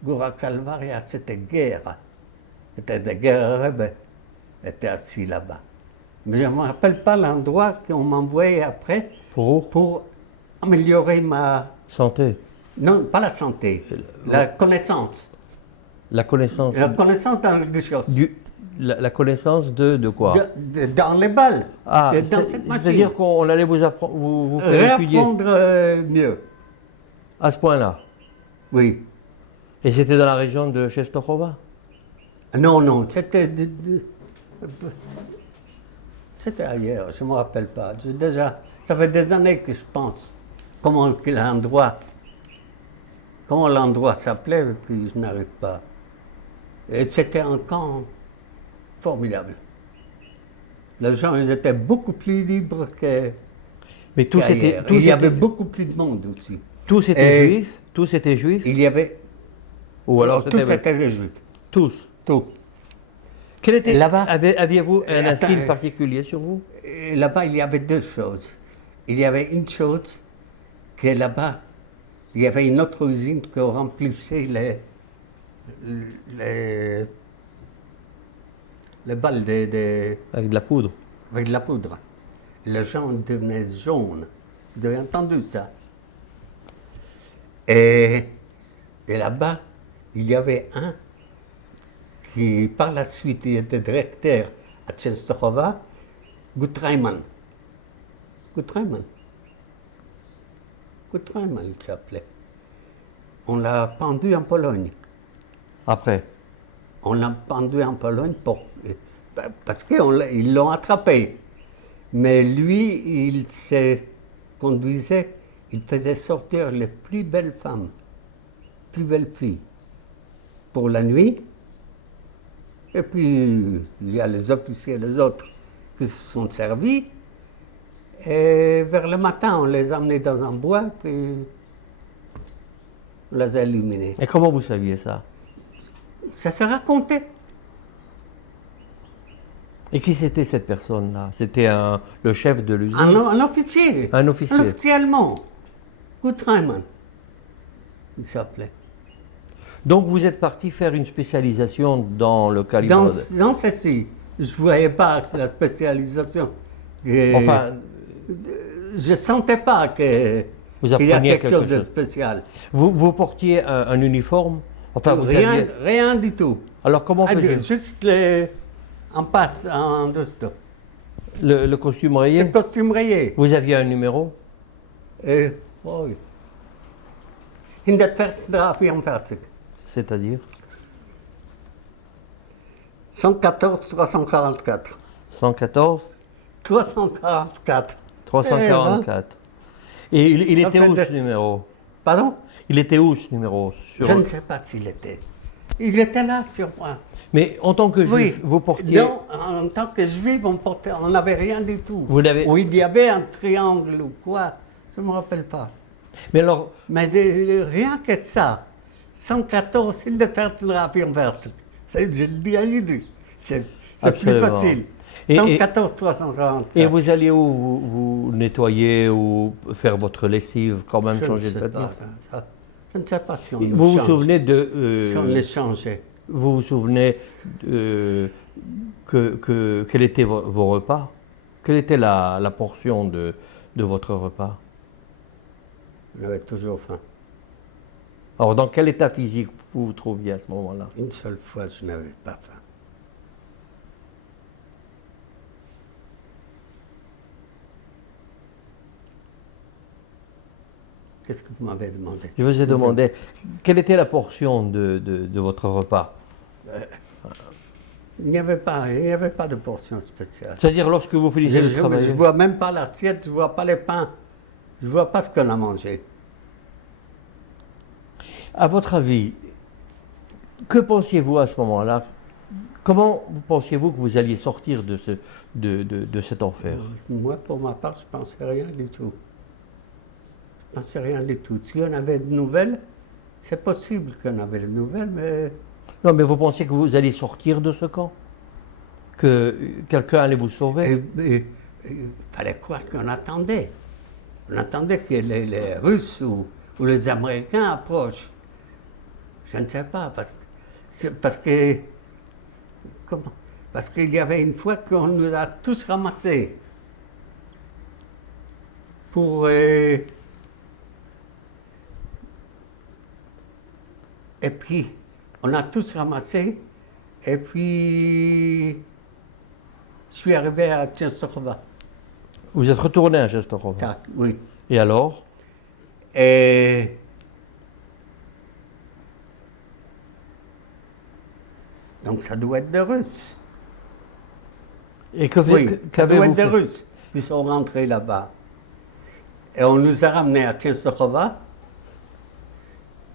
Gora Calvaria, c'était guerre. C'était des guerres rebelles. J'étais assis là-bas. Mais je ne me rappelle pas l'endroit qu'on m'a envoyé après pour améliorer ma... Santé. Non, pas la santé, la connaissance. La connaissance. La connaissance dans les choses. La connaissance de quoi? Dans les balles. Ah, dans cette machine. c'est-à-dire qu'on allait vous apprendre, vous faire étudier Réapprendre mieux. à ce point-là. Oui. Et c'était dans la région de Czestochowa? Non, non, c'était ailleurs, je ne me rappelle pas. Déjà, ça fait des années que je pense comment l'endroit s'appelait, et puis je n'arrive pas. Et c'était un camp formidable. Les gens, ils étaient beaucoup plus libres Mais tous qu'ailleurs. Il y avait beaucoup plus de monde aussi. Tous étaient juifs? Tous étaient juifs? Il y avait... Ou alors tous étaient des juifs. Tous? Tout. Quel était, là-bas, aviez-vous un attends, signe particulier sur vous? Là-bas, il y avait deux choses. Il y avait une chose, que là-bas, il y avait une autre usine qui remplissait les balles Avec de la poudre? avec de la poudre. Les gens devenaient jaunes. Vous avez entendu ça? Et là-bas, il y avait un qui, par la suite, il était directeur à Czestochowa, Gutraiman. Gutraiman, il s'appelait. On l'a pendu en Pologne. Après? On l'a pendu en Pologne parce qu'ils l'ont attrapé. Mais lui, il se conduisait, il faisait sortir les plus belles femmes, plus belles filles, pour la nuit. Et puis, il y a les officiers, les autres, qui se sont servis. Et vers le matin, on les amenait dans un bois, puis on les a illuminés. Et comment vous saviez ça? Ça se racontait. Et qui c'était cette personne-là? C'était le chef de l'usine? Un officier. Un officier. Un officier allemand. Gutraiman, il s'appelait. Donc vous êtes parti faire une spécialisation dans le calibre Dans ceci, je ne voyais pas la spécialisation. Enfin, je ne sentais pas qu'il vous y a appreniez quelque chose de spécial. Vous portiez un uniforme? Enfin, vous aviez... Rien du tout. Alors comment faisiez-vous? Juste en passe, en dessous. Le costume rayé? Le costume rayé. Vous aviez un numéro? Oui. 143, 44. C'est-à-dire? 114, 344. 114? 344. 344. Et il Ça était fait où ce numéro? Pardon? Il était où ce numéro? Je ne sais pas s'il était. Il était là sur moi. Mais en tant que juif, vous portiez... Non, en tant que juif, on n'avait rien du tout. Vous l'avez... Ou il y avait un triangle ou quoi, je ne me rappelle pas. Mais alors... Mais rien que ça, 114, il le fait de la firme. Je le dis à l'idée. C'est plus Absolument. facile. Et- 114, 344. Et vous alliez où vous nettoyer ou faire votre lessive, quand même Je ne changer sais de vêtements? pas, ça. Je ne sais pas si on Et le vous vous change. souvenez de... Si on les changeait. vous vous souvenez quels étaient vos repas? Quelle était la portion de votre repas? On avait toujours faim. Alors, dans quel état physique vous vous trouviez à ce moment-là? Une seule fois, je n'avais pas faim. Qu'est-ce que vous m'avez demandé? Je vous ai demandé quelle était la portion de votre repas. Il n'y avait pas de portion spéciale. C'est-à-dire lorsque vous finissez de Je ne travailler. vois même pas l'assiette, je ne vois pas les pains, je ne vois pas ce qu'on a mangé. À votre avis, que pensiez-vous à ce moment-là? Comment pensiez-vous que vous alliez sortir de cet enfer? Moi, pour ma part, je ne pensais rien du tout. Je ne pensais rien du tout. Si on avait de nouvelles, c'est possible qu'on avait de nouvelles, mais Non, mais vous pensiez que vous alliez sortir de ce camp? Que quelqu'un allait vous sauver? il fallait croire qu'on attendait. On attendait que les Russes ou les Américains approchent. Je ne sais pas, parce qu'il y avait une fois qu'on nous a tous ramassés pour... et puis, on a tous ramassé, et puis, je suis arrivé à Tchenstokhova. Vous êtes retourné à Czestochowa. Oui. Et alors? Et donc ça doit être des Russes. Et Oui, ça doit qu'avez-vous être des fait? Russes qui sont rentrés là-bas. Et on nous a ramenés à Tchenstokhova.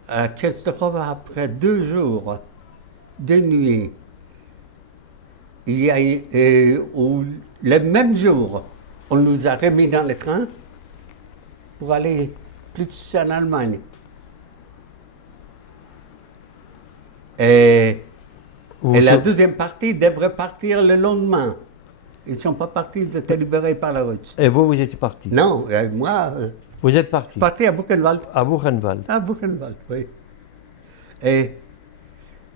À Tchenstokhova, après 2 jours, 2 nuits, il y a le même jour, on nous a remis dans les trains pour aller plus en Allemagne. Et la deuxième partie devrait partir le lendemain. Ils ne sont pas partis, ils étaient libérés par la Russe. Et vous étiez parti? Non, moi, Vous êtes parti? parti à Buchenwald. À Buchenwald. À Buchenwald, oui.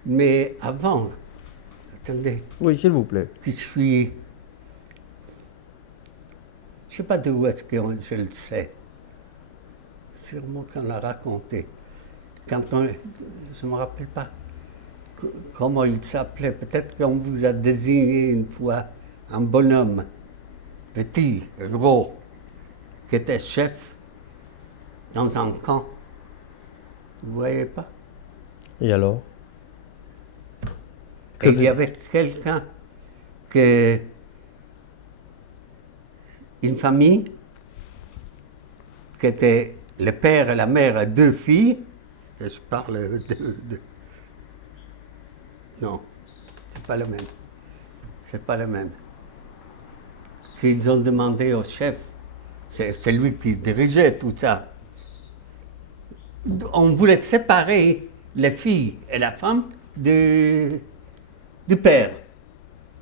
Mais avant, attendez, Oui, s'il vous plaît. que je suis... Je ne sais pas d'où est-ce que je le sais. Sûrement qu'on l'a raconté. Je ne me rappelle pas comment il s'appelait. Peut-être qu'on vous a désigné une fois un bonhomme, petit, gros, qui était chef dans un camp. Vous ne voyez pas? Et alors? Et il y avait quelqu'un une famille qui était le père et la mère et 2 filles. Et je parle de... Non, c'est pas le même. C'est pas le même. Qu'ils ont demandé au chef, c'est lui qui dirigeait tout ça. On voulait séparer les filles et la femme du père.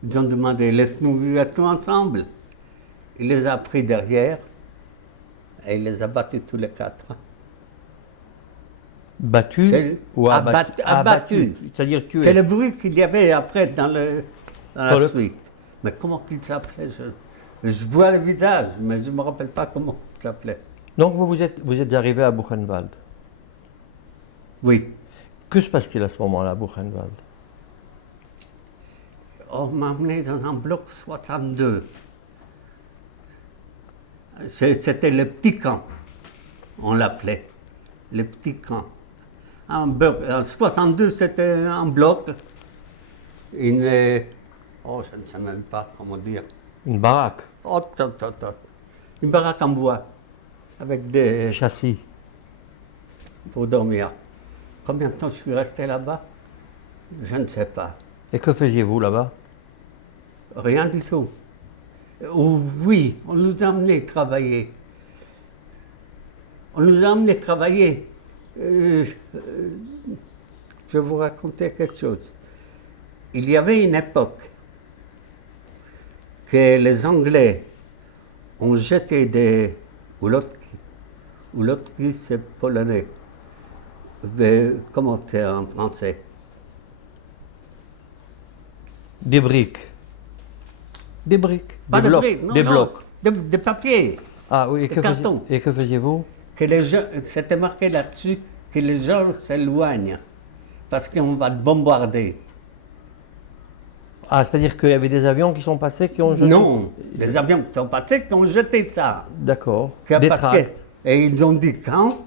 Ils ont demandé, laisse-nous vivre tous ensemble. Il les a pris derrière et il les a battus tous les 4. Battu ou abattu? Abattu. C'est-à-dire tué. C'est le bruit qu'il y avait après dans la le- suite. Mais comment qu'il s'appelait je vois le visage, mais je ne me rappelle pas comment il s'appelait. Donc vous êtes arrivé à Buchenwald. Oui. Que se passe-t-il à ce moment-là à Buchenwald? On m'a amené dans un bloc 62. C'était le petit camp, on l'appelait. Le petit camp. En 62, c'était un bloc. Je ne sais même pas comment dire. Une baraque? Une baraque en bois, avec des... Châssis? pour dormir. Combien de temps je suis resté là-bas? Je ne sais pas. Et que faisiez-vous là-bas? Rien du tout. Oui, on nous a amenés travailler. On nous a amenés travailler. Je vais vous raconter quelque chose. Il y avait une époque que les Anglais ont jeté des ulotki. Ulotki, c'est polonais. Mais comment c'est en français? Des briques. Des briques. Pas des de blocs. briques, non, des non, blocs. de papier. Ah oui, de carton. et que faisiez-vous? Que les gens, c'était marqué là-dessus que les gens s'éloignent parce qu'on va te bombarder. Ah, c'est-à-dire qu'il y avait des avions qui sont passés, qui ont jeté? Non, les avions qui sont passés, qui ont jeté ça. D'accord. Que Des parce que- tracts. et ils ont dit quand,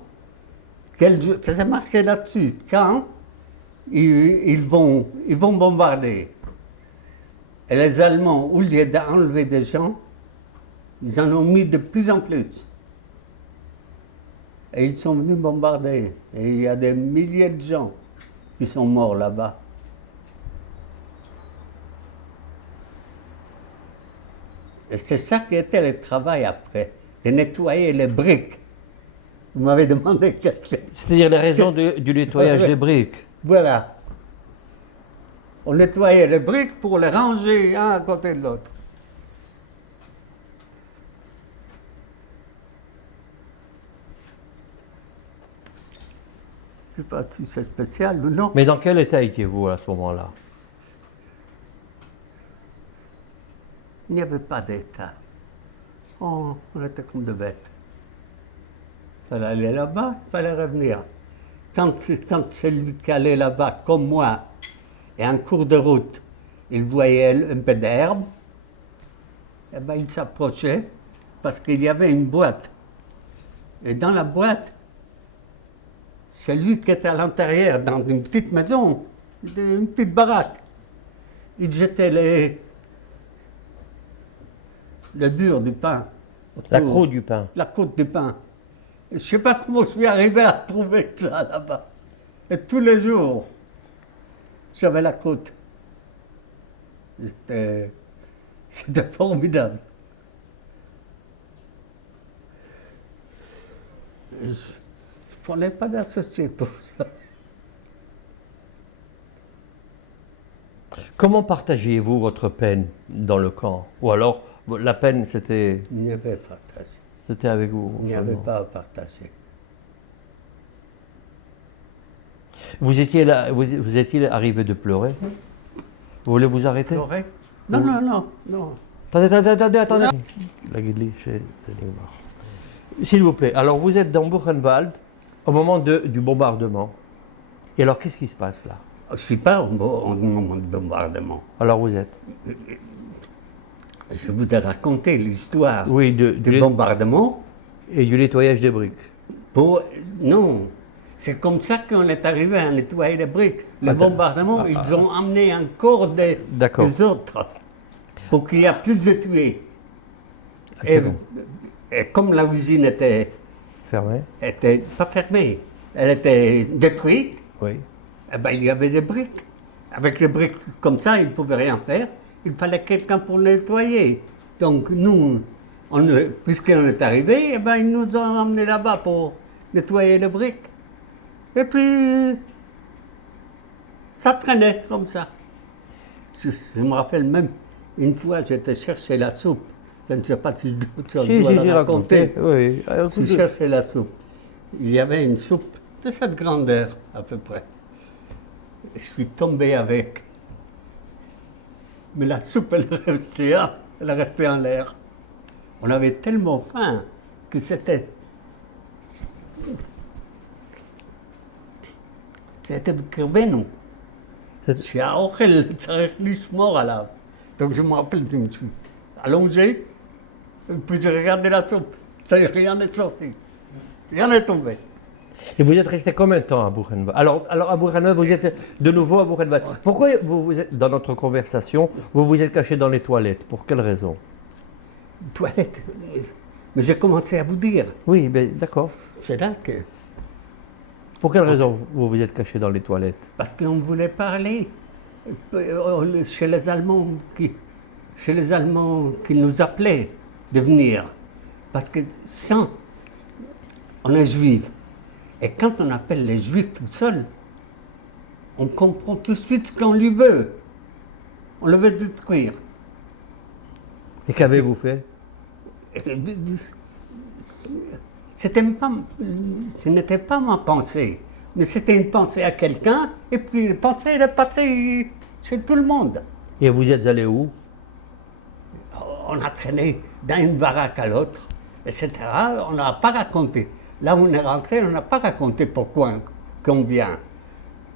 c'était marqué là-dessus, quand ils vont bombarder. Et les Allemands, au lieu d'enlever des gens, ils en ont mis de plus en plus. Et ils sont venus bombarder. Et il y a des milliers de gens qui sont morts là-bas. Et c'est ça qui était le travail après, de nettoyer les briques. Vous m'avez demandé qu'est-ce que... C'est-à-dire les raisons du nettoyage Ouais. des briques. Voilà. On nettoyait les briques pour les ranger un à côté de l'autre. Je ne sais pas si c'est spécial ou non. Mais dans quel état étiez-vous à ce moment-là? Il n'y avait pas d'état. Oh, on était comme des bêtes. Il fallait aller là-bas, il fallait revenir. Quand celui qui allait là-bas, comme moi, et en cours de route, il voyait un peu d'herbe, eh ben, il s'approchait parce qu'il y avait une boîte. Et dans la boîte, celui qui était à l'intérieur, dans une petite maison, une petite baraque, il jetait le dur du pain. La croûte du pain. La croûte du pain. Je ne sais pas comment je suis arrivé à trouver ça là-bas. Et tous les jours, j'avais la croûte. C'était formidable. Je ne prenais pas d'associé pour ça. Comment partagiez-vous votre peine dans le camp? Ou alors, la peine, c'était Il n'y avait pas partagé. avec vous? Il n'y avait seulement. pas à partager. Vous étiez là, vous est-il arrivé de pleurer? Vous voulez vous arrêter? Pleurer? Non, non, non, non. Attendez. La Guidli, chez Zélimar. S'il vous plaît, alors vous êtes dans Buchenwald au moment du bombardement. Et alors, qu'est-ce qui se passe là? Je ne suis pas au moment de bombardement. Alors vous êtes? Je vous ai raconté l'histoire Oui, du bombardement. et du nettoyage des briques. Non, c'est comme ça qu'on est arrivé à nettoyer les briques. Le bombardement, ils ont amené encore des autres pour qu'il y ait plus de tués. C'est bon. Et comme la usine était pas fermée, elle était détruite, Oui. eh ben, il y avait des briques. Avec les briques comme ça, ils ne pouvaient rien faire. Il fallait quelqu'un pour les nettoyer. Donc nous, puisqu'on est arrivé, eh ben, ils nous ont emmenés là-bas pour nettoyer les briques. Et puis, ça traînait comme ça. Je me rappelle même, une fois, j'étais chercher la soupe. Je ne sais pas si je dois la raconter. Oui. Je cherchais la soupe. Il y avait une soupe de cette grandeur, à peu près. Je suis tombé avec. Mais la soupe, elle est restée en l'air. On avait tellement faim que c'était בקרבנו. שהאוכל צריך לשמור עליו. Donc je me rappelle, je me suis allongé, puis j'ai regardé la soupe. Ça y est, rien n'est sorti. Rien n'est tombé. Et vous êtes resté combien de temps à Buchenwald? Alors à Buchenwald, vous êtes de nouveau à Buchenwald. Pourquoi vous êtes, dans notre conversation, vous vous êtes caché dans les toilettes? Pour quelle raison? Toilettes. Mais j'ai commencé à vous dire. Oui, ben, d'accord. C'est là que... Pour quelle raison vous vous êtes caché dans les toilettes? Parce qu'on voulait parler chez les Allemands qui nous appelaient de venir. Parce que sans... On est juifs. Et quand on appelle les juifs tout seuls, on comprend tout de suite ce qu'on lui veut. On le veut détruire. Et qu'avez-vous fait? Ce n'était pas ma pensée, mais c'était une pensée à quelqu'un, et puis la pensée elle est passée chez tout le monde. Et vous êtes allé où? On a traîné dans une baraque à l'autre, etc. On n'a pas raconté. Là où on est rentré, on n'a pas raconté pourquoi, combien.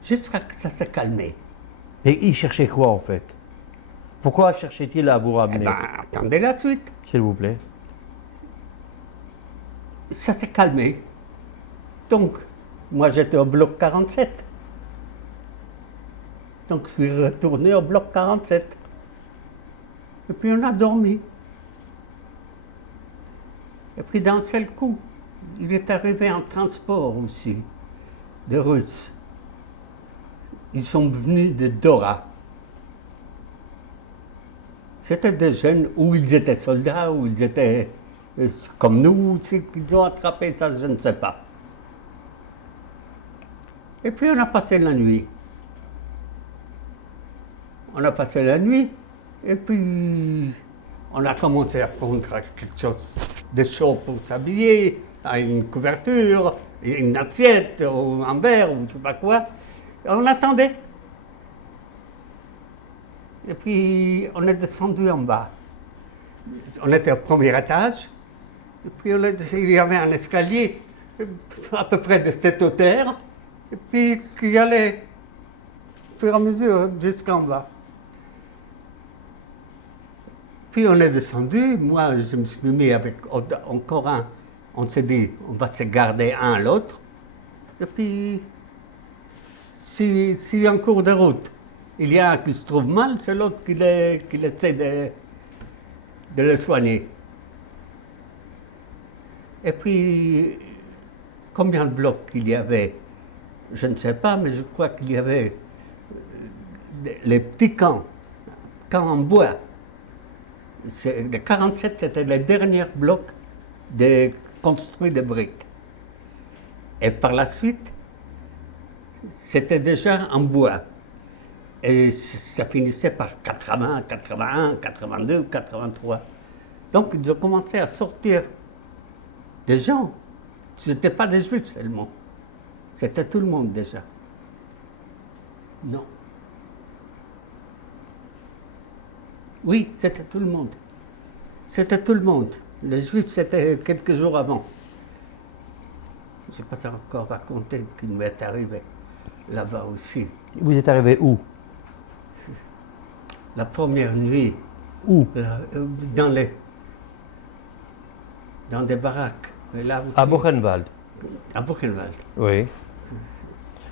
Jusqu'à ce que ça s'est calmé. Et il cherchait quoi en fait? Pourquoi cherchait-il à vous Eh ramener? bien, attendez la suite. S'il vous plaît. Ça s'est calmé. Donc, moi j'étais au bloc 47. Donc je suis retourné au bloc 47. Et puis on a dormi. Et puis d'un seul coup, il est arrivé en transport aussi, de Russes. Ils sont venus de Dora. C'était des jeunes, où ils étaient soldats, où ils étaient comme nous, c'est qu'ils ont attrapé ça, je ne sais pas. Et puis on a passé la nuit. On a passé la nuit, et puis on a commencé à prendre quelque chose de chaud pour s'habiller, à une couverture, une assiette, ou un verre, ou je ne sais pas quoi. Et on attendait. Et puis on est descendu en bas. On était au premier étage, et puis il y avait un escalier à peu près de cette hauteur, et puis qui allait au fur et à mesure jusqu'en bas. Puis on est descendu, moi je me suis mis avec encore un, on s'est dit on va se garder un à l'autre, et puis si en cours de route il y a un qui se trouve mal, c'est l'autre qui essaie de le soigner. Et puis combien de blocs il y avait, je ne sais pas, mais je crois qu'il y avait les petits camps en bois. Le 47, c'était le dernier bloc construit de briques. Et par la suite, c'était déjà en bois. Et ça finissait par 80, 81, 82, 83. Donc ils ont commencé à sortir des gens. Ce n'était pas des juifs seulement. C'était tout le monde déjà. Non. Oui, c'était tout le monde. C'était tout le monde. Les Juifs, c'était quelques jours avant. Je n'ai pas encore raconté ce qui nous est arrivé là-bas aussi. Vous êtes arrivé où? La première nuit, Où? dans des baraques. Et là aussi, À Buchenwald. à Buchenwald. Oui.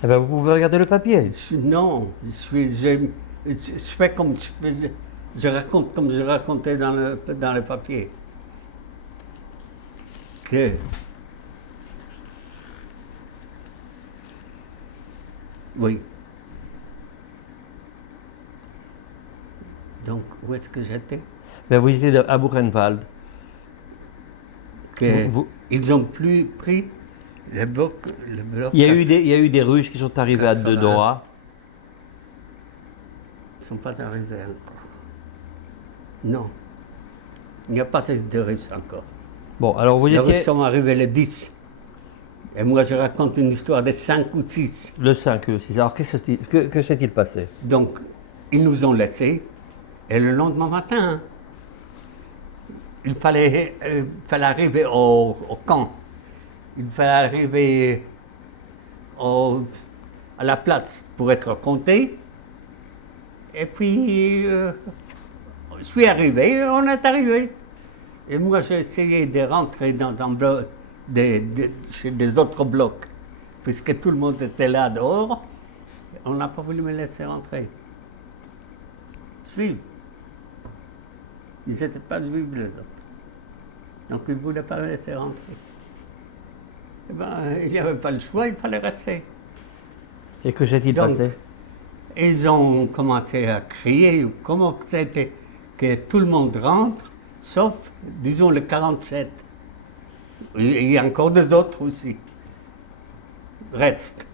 Eh bien, vous pouvez regarder le papier. Non, je fais comme je raconte comme je racontais dans le papier. Que oui. Donc, où est-ce que j'étais? Ben, vous étiez à Buchenwald. Ils ont plus pris le bloc. Il y a eu des Russes qui sont arrivés à Dora. Ils ne sont pas arrivés encore. Non. Il n'y a pas de Russes encore. Bon, alors vous Les étiez... Russes sont arrivés le 10. Et moi, je raconte une histoire de 5 ou 6. Le 5 et le 6. Alors, que s'est-il passé? Donc, ils nous ont laissés. Et le lendemain matin, il fallait arriver au camp. Il fallait arriver à la place pour être compté. Et puis, je suis arrivé, on est arrivé. Et moi, j'ai essayé de rentrer dans un bloc, chez des autres blocs, puisque tout le monde était là dehors. On n'a pas voulu me laisser rentrer. Juifs. Ils n'étaient pas juifs, les autres. Donc, ils ne voulaient pas me laisser rentrer. Eh bien, il n'y avait pas le choix, il fallait rester. Et que s'est-il passé? Ils ont commencé à crier, comment c'était que tout le monde rentre, sauf, disons, le 47. Il y a encore des autres aussi. Reste.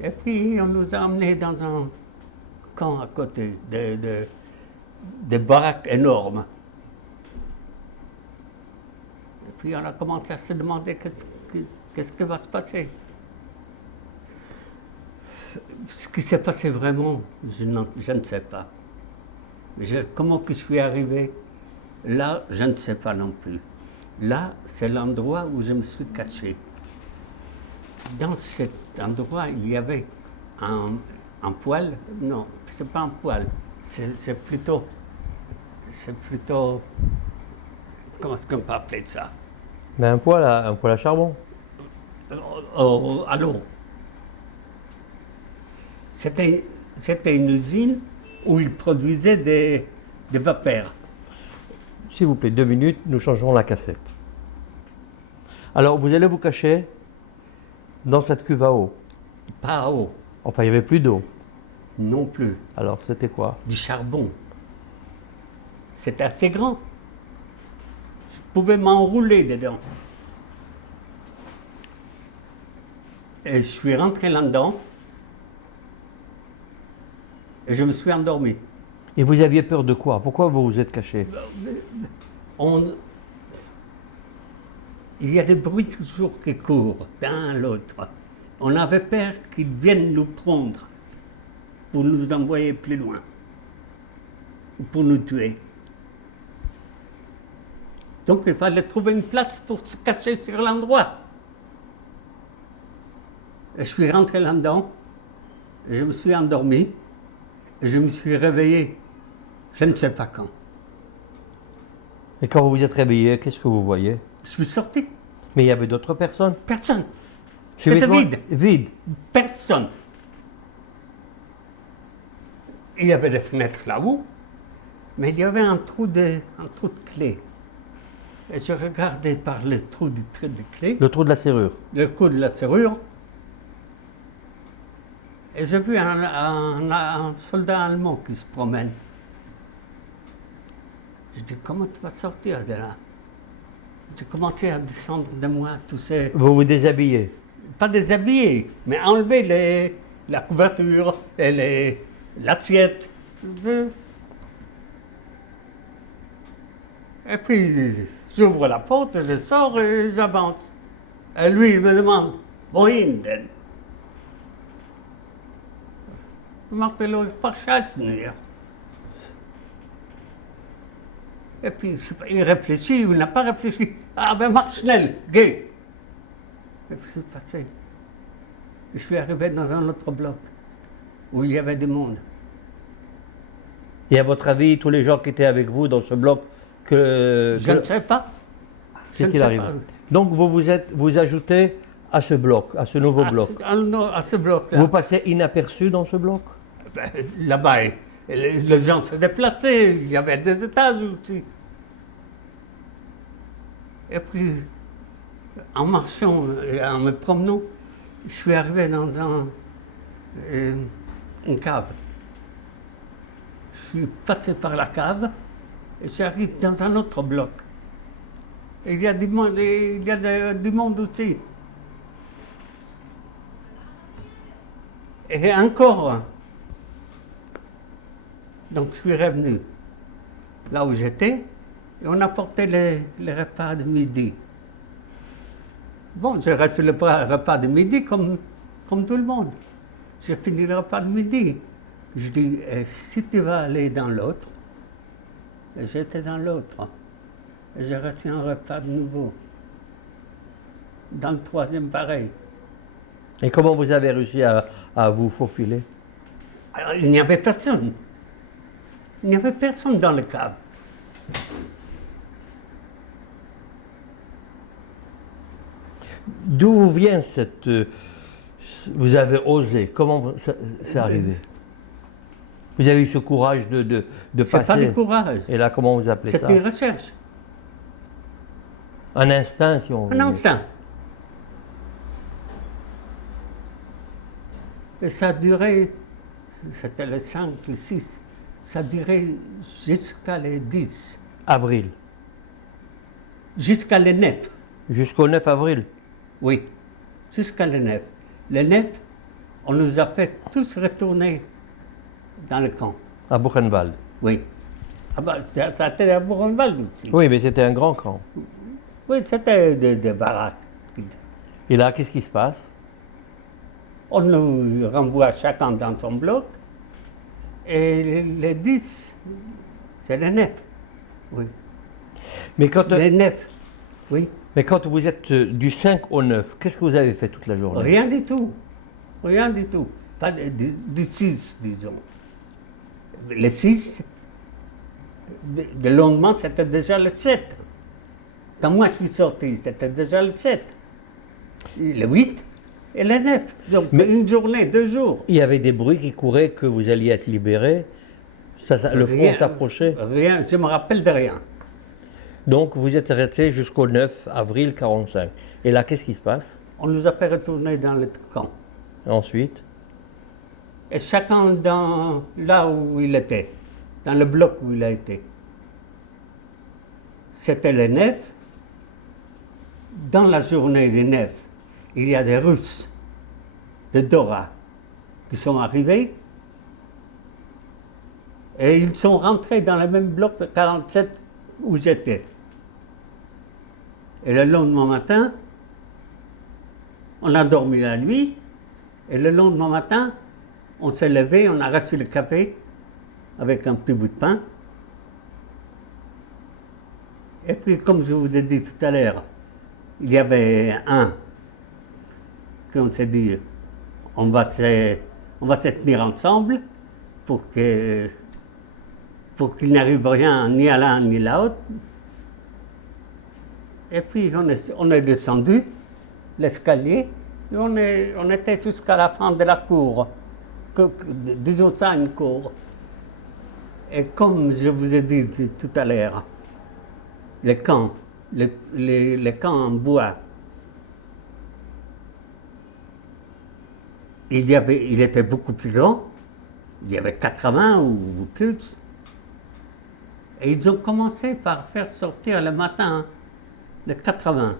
Et puis, on nous a emmenés dans un camp à côté, des baraques énormes. Et puis, on a commencé à se demander qu'est-ce qui va se passer. Ce qui s'est passé vraiment, je ne sais pas. Comment que je suis arrivé là, je ne sais pas non plus. Là, c'est l'endroit où je me suis caché. Dans cet endroit, il y avait un poêle. Non, c'est pas un poêle. C'est plutôt. Comment est-ce qu'on peut appeler ça? Mais un poêle à charbon. À l'eau. C'était une usine où ils produisaient des vapeurs. S'il vous plaît, 2 minutes, nous changerons la cassette. Alors, vous allez vous cacher dans cette cuve à eau. Pas à eau, Enfin, il n'y avait plus d'eau. non plus. Alors, c'était quoi? Du charbon. C'était assez grand. Je pouvais m'enrouler dedans. Et je suis rentré là-dedans. Et je me suis endormi. Et vous aviez peur de quoi? Pourquoi vous vous êtes caché? Il y a des bruits toujours qui courent d'un à l'autre. On avait peur qu'ils viennent nous prendre pour nous envoyer plus loin, pour nous tuer. Donc il fallait trouver une place pour se cacher sur l'endroit. Et je suis rentré là-dedans, et je me suis endormi, et je me suis réveillé, je ne sais pas quand. Et quand vous vous êtes réveillé, qu'est-ce que vous voyez? Je suis sorti, Mais il y avait d'autres personnes. personne. C'était Subitement, vide. Vide. Personne. Il y avait des fenêtres là-haut, mais il y avait un trou de clé. Et je regardais par le trou de clé, Le trou de la serrure. le coup de la serrure, et j'ai vu un soldat allemand qui se promène. Je dis, comment tu vas sortir de là? J'ai commencé à descendre de moi, tous ces... Vous vous déshabillez. Pas déshabiller, mais enlever la couverture et l'assiette. Et puis, j'ouvre la porte, je sors et j'avance. Et lui, il me demande, wohin denn? Martelo, pas chasseur. Et puis, il réfléchit ou il n'a pas réfléchi. Ah ben, marche schnell, geh. Et puis, je suis passé. Je suis arrivé dans un autre bloc où il y avait du monde. Et à votre avis, tous les gens qui étaient avec vous dans ce bloc, Je ne sais pas. Je ne qu'est-il sais arrivé? pas. Donc vous ajoutez à ce bloc, à ce nouveau bloc. À ce bloc-là. Vous passez inaperçu dans ce bloc? Ben, là-bas, les gens se déplaçaient, il y avait des étages aussi. Et puis, en marchant et en me promenant, je suis arrivé dans une cave. Je suis passé par la cave et j'arrive dans un autre bloc. Et il y a du monde, du monde aussi. Et encore. Donc je suis revenu là où j'étais et on apportait les repas de midi. Bon, j'ai reçu le repas de midi comme tout le monde. J'ai fini le repas de midi. Je dis, si tu vas aller dans l'autre, et j'étais dans l'autre. Et j'ai reçu un repas de nouveau. Dans le troisième, pareil. Et comment vous avez réussi à vous faufiler? Alors, il n'y avait personne. Il n'y avait personne dans le cave. D'où vient cette... vous avez osé, comment c'est arrivé? Vous avez eu ce courage de C'est passer... pas du courage. Et là, comment vous appelez ça? C'était une recherche. Un instinct, si on veut. Un instinct. Et ça a duré, c'était le 5, le 6, ça a duré jusqu'à les 10, Avril. jusqu'à les 9, Jusqu'au 9 avril. oui, jusqu'à les 9. Les 9, on nous a fait tous retourner dans le camp, À Buchenwald. oui. Ah ben, ça a été à Buchenwald aussi. Oui, mais c'était un grand camp. Oui, c'était des baraques. Et là, qu'est-ce qui se passe? On nous renvoie chacun dans son bloc. Et les 10, C'est les nefs. Oui. Mais quand, Les nefs. Oui. mais quand vous êtes du 5 au 9, qu'est-ce que vous avez fait toute la journée? Rien du tout. Rien du tout. Pas du 6, disons. Le 6, le lendemain, c'était déjà le 7. Quand moi je suis sorti, c'était déjà le 7. Le 8 et le 9. Donc une journée, 2 jours. Il y avait des bruits qui couraient que vous alliez être libéré. Le front s'approchait. Rien, je me rappelle de rien. Donc vous êtes resté jusqu'au 9 avril 1945. Et là, qu'est-ce qui se passe? On nous a fait retourner dans le camp. Ensuite? Et chacun dans là où il était, dans le bloc où il a été. C'était le 9. Dans la journée du 9, il y a des Russes de Dora qui sont arrivés et ils sont rentrés dans le même bloc de 47 où j'étais. Et le lendemain matin, on a dormi la nuit et le lendemain matin, on s'est levé, on a reçu le café avec un petit bout de pain. Et puis, comme je vous ai dit tout à l'heure, il y avait un qu'on s'est dit, on va se tenir ensemble pour qu'il n'arrive rien ni à l'un ni à l'autre. Et puis on est descendu l'escalier et on était jusqu'à la fin de la cour. Disons ça, une cour. Et comme je vous ai dit tout à l'heure, les camps en bois, il était beaucoup plus grand, il y avait 80 ou plus. Et ils ont commencé par faire sortir le matin les 80.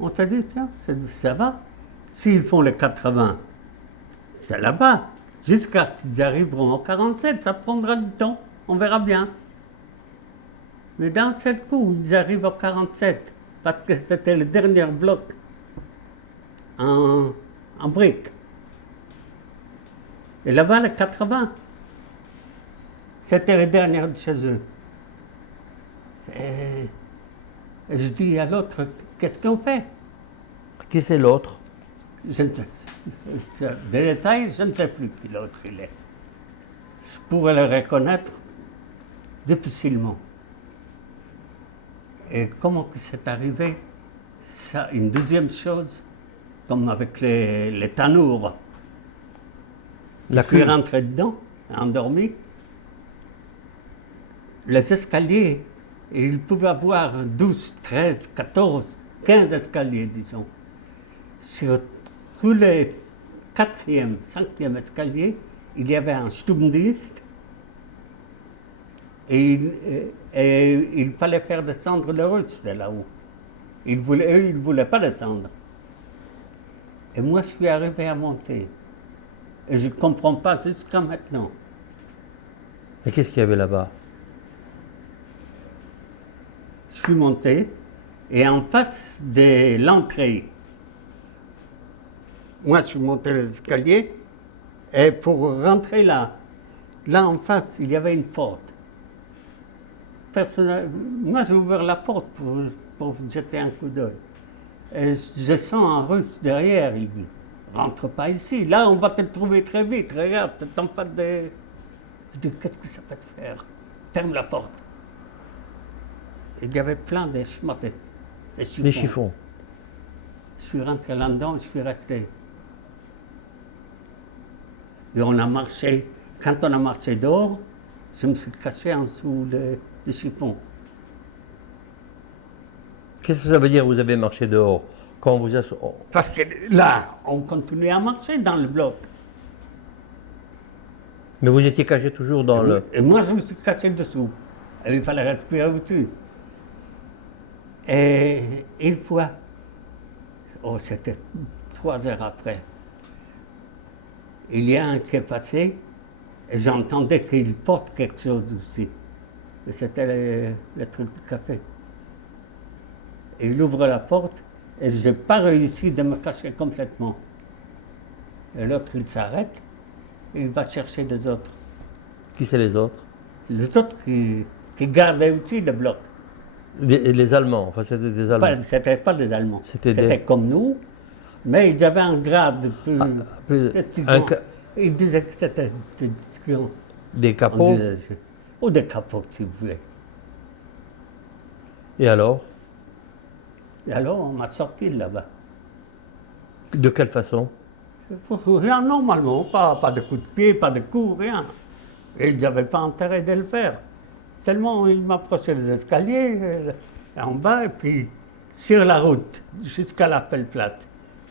On s'est dit, tiens, ça va. S'ils font les 80, c'est là-bas. Jusqu'à qu'ils arriveront au 47, ça prendra du temps, on verra bien. Mais d'un seul coup, ils arrivent au 47, parce que c'était le dernier bloc en briques. Et là-bas, les 80, c'était les dernières de chez eux. Et je dis à l'autre, qu'est-ce qu'on fait? Qui c'est l'autre? Des détails, je ne sais plus qui l'autre il est. Je pourrais le reconnaître difficilement. Et comment que c'est arrivé? Ça, une deuxième chose, comme avec les tanours. Je suis rentré dedans, endormi. Les escaliers, il pouvait avoir 12, 13, 14, 15 escaliers, disons. Sur tous les 4e, 5e escaliers, il y avait un Sturmdienst et il fallait faire descendre le Russe de là-haut. Eux, ils ne voulaient pas descendre. Et moi, je suis arrivé à monter. Et je ne comprends pas jusqu'à maintenant. Et qu'est-ce qu'il y avait là-bas? Je suis monté et en face de l'entrée, moi, je suis monté les escaliers et pour rentrer là en face, il y avait une porte. Moi, j'ai ouvert la porte pour jeter un coup d'œil. Et je sens un Russe derrière, il dit, rentre pas ici, là on va te trouver très vite, regarde, t'es en face de... Je dis, qu'est-ce que ça peut te faire? Ferme la porte. Il y avait plein de chiffons. Les chiffons. Je suis rentré là-dedans, je suis resté. Et on a marché, quand on a marché dehors, je me suis caché en dessous des chiffons. Qu'est-ce que ça veut dire, vous avez marché dehors? Quand vous Parce que là, on continuait à marcher dans le bloc. Mais vous étiez caché toujours dans le... Et moi, je me suis caché dessous. Et il fallait respirer au-dessus. Et une fois, c'était 3 heures après, il y a un qui est passé et j'entendais qu'il porte quelque chose aussi. Et c'était le truc du café. Et il ouvre la porte et je n'ai pas réussi de me cacher complètement. Et l'autre, il s'arrête et il va chercher des autres. Qui c'est les autres? Les autres qui gardaient aussi le bloc. Les Allemands, enfin c'était des Allemands. C'était pas des Allemands. C'était C'était des- comme nous, mais ils avaient un grade plus, plus- petit un grand. ca- Ils disaient que c'était des grands. Des On capots. disait, ou des capots, si vous voulez. Et alors? Et alors, on m'a sorti de là-bas. De quelle façon? Rien, normalement, pas de coups de pied, pas de coups, rien. Et ils n'avaient pas intérêt de le faire. Seulement, ils m'approchaient des escaliers, en bas, et puis sur la route, jusqu'à la pelle plate.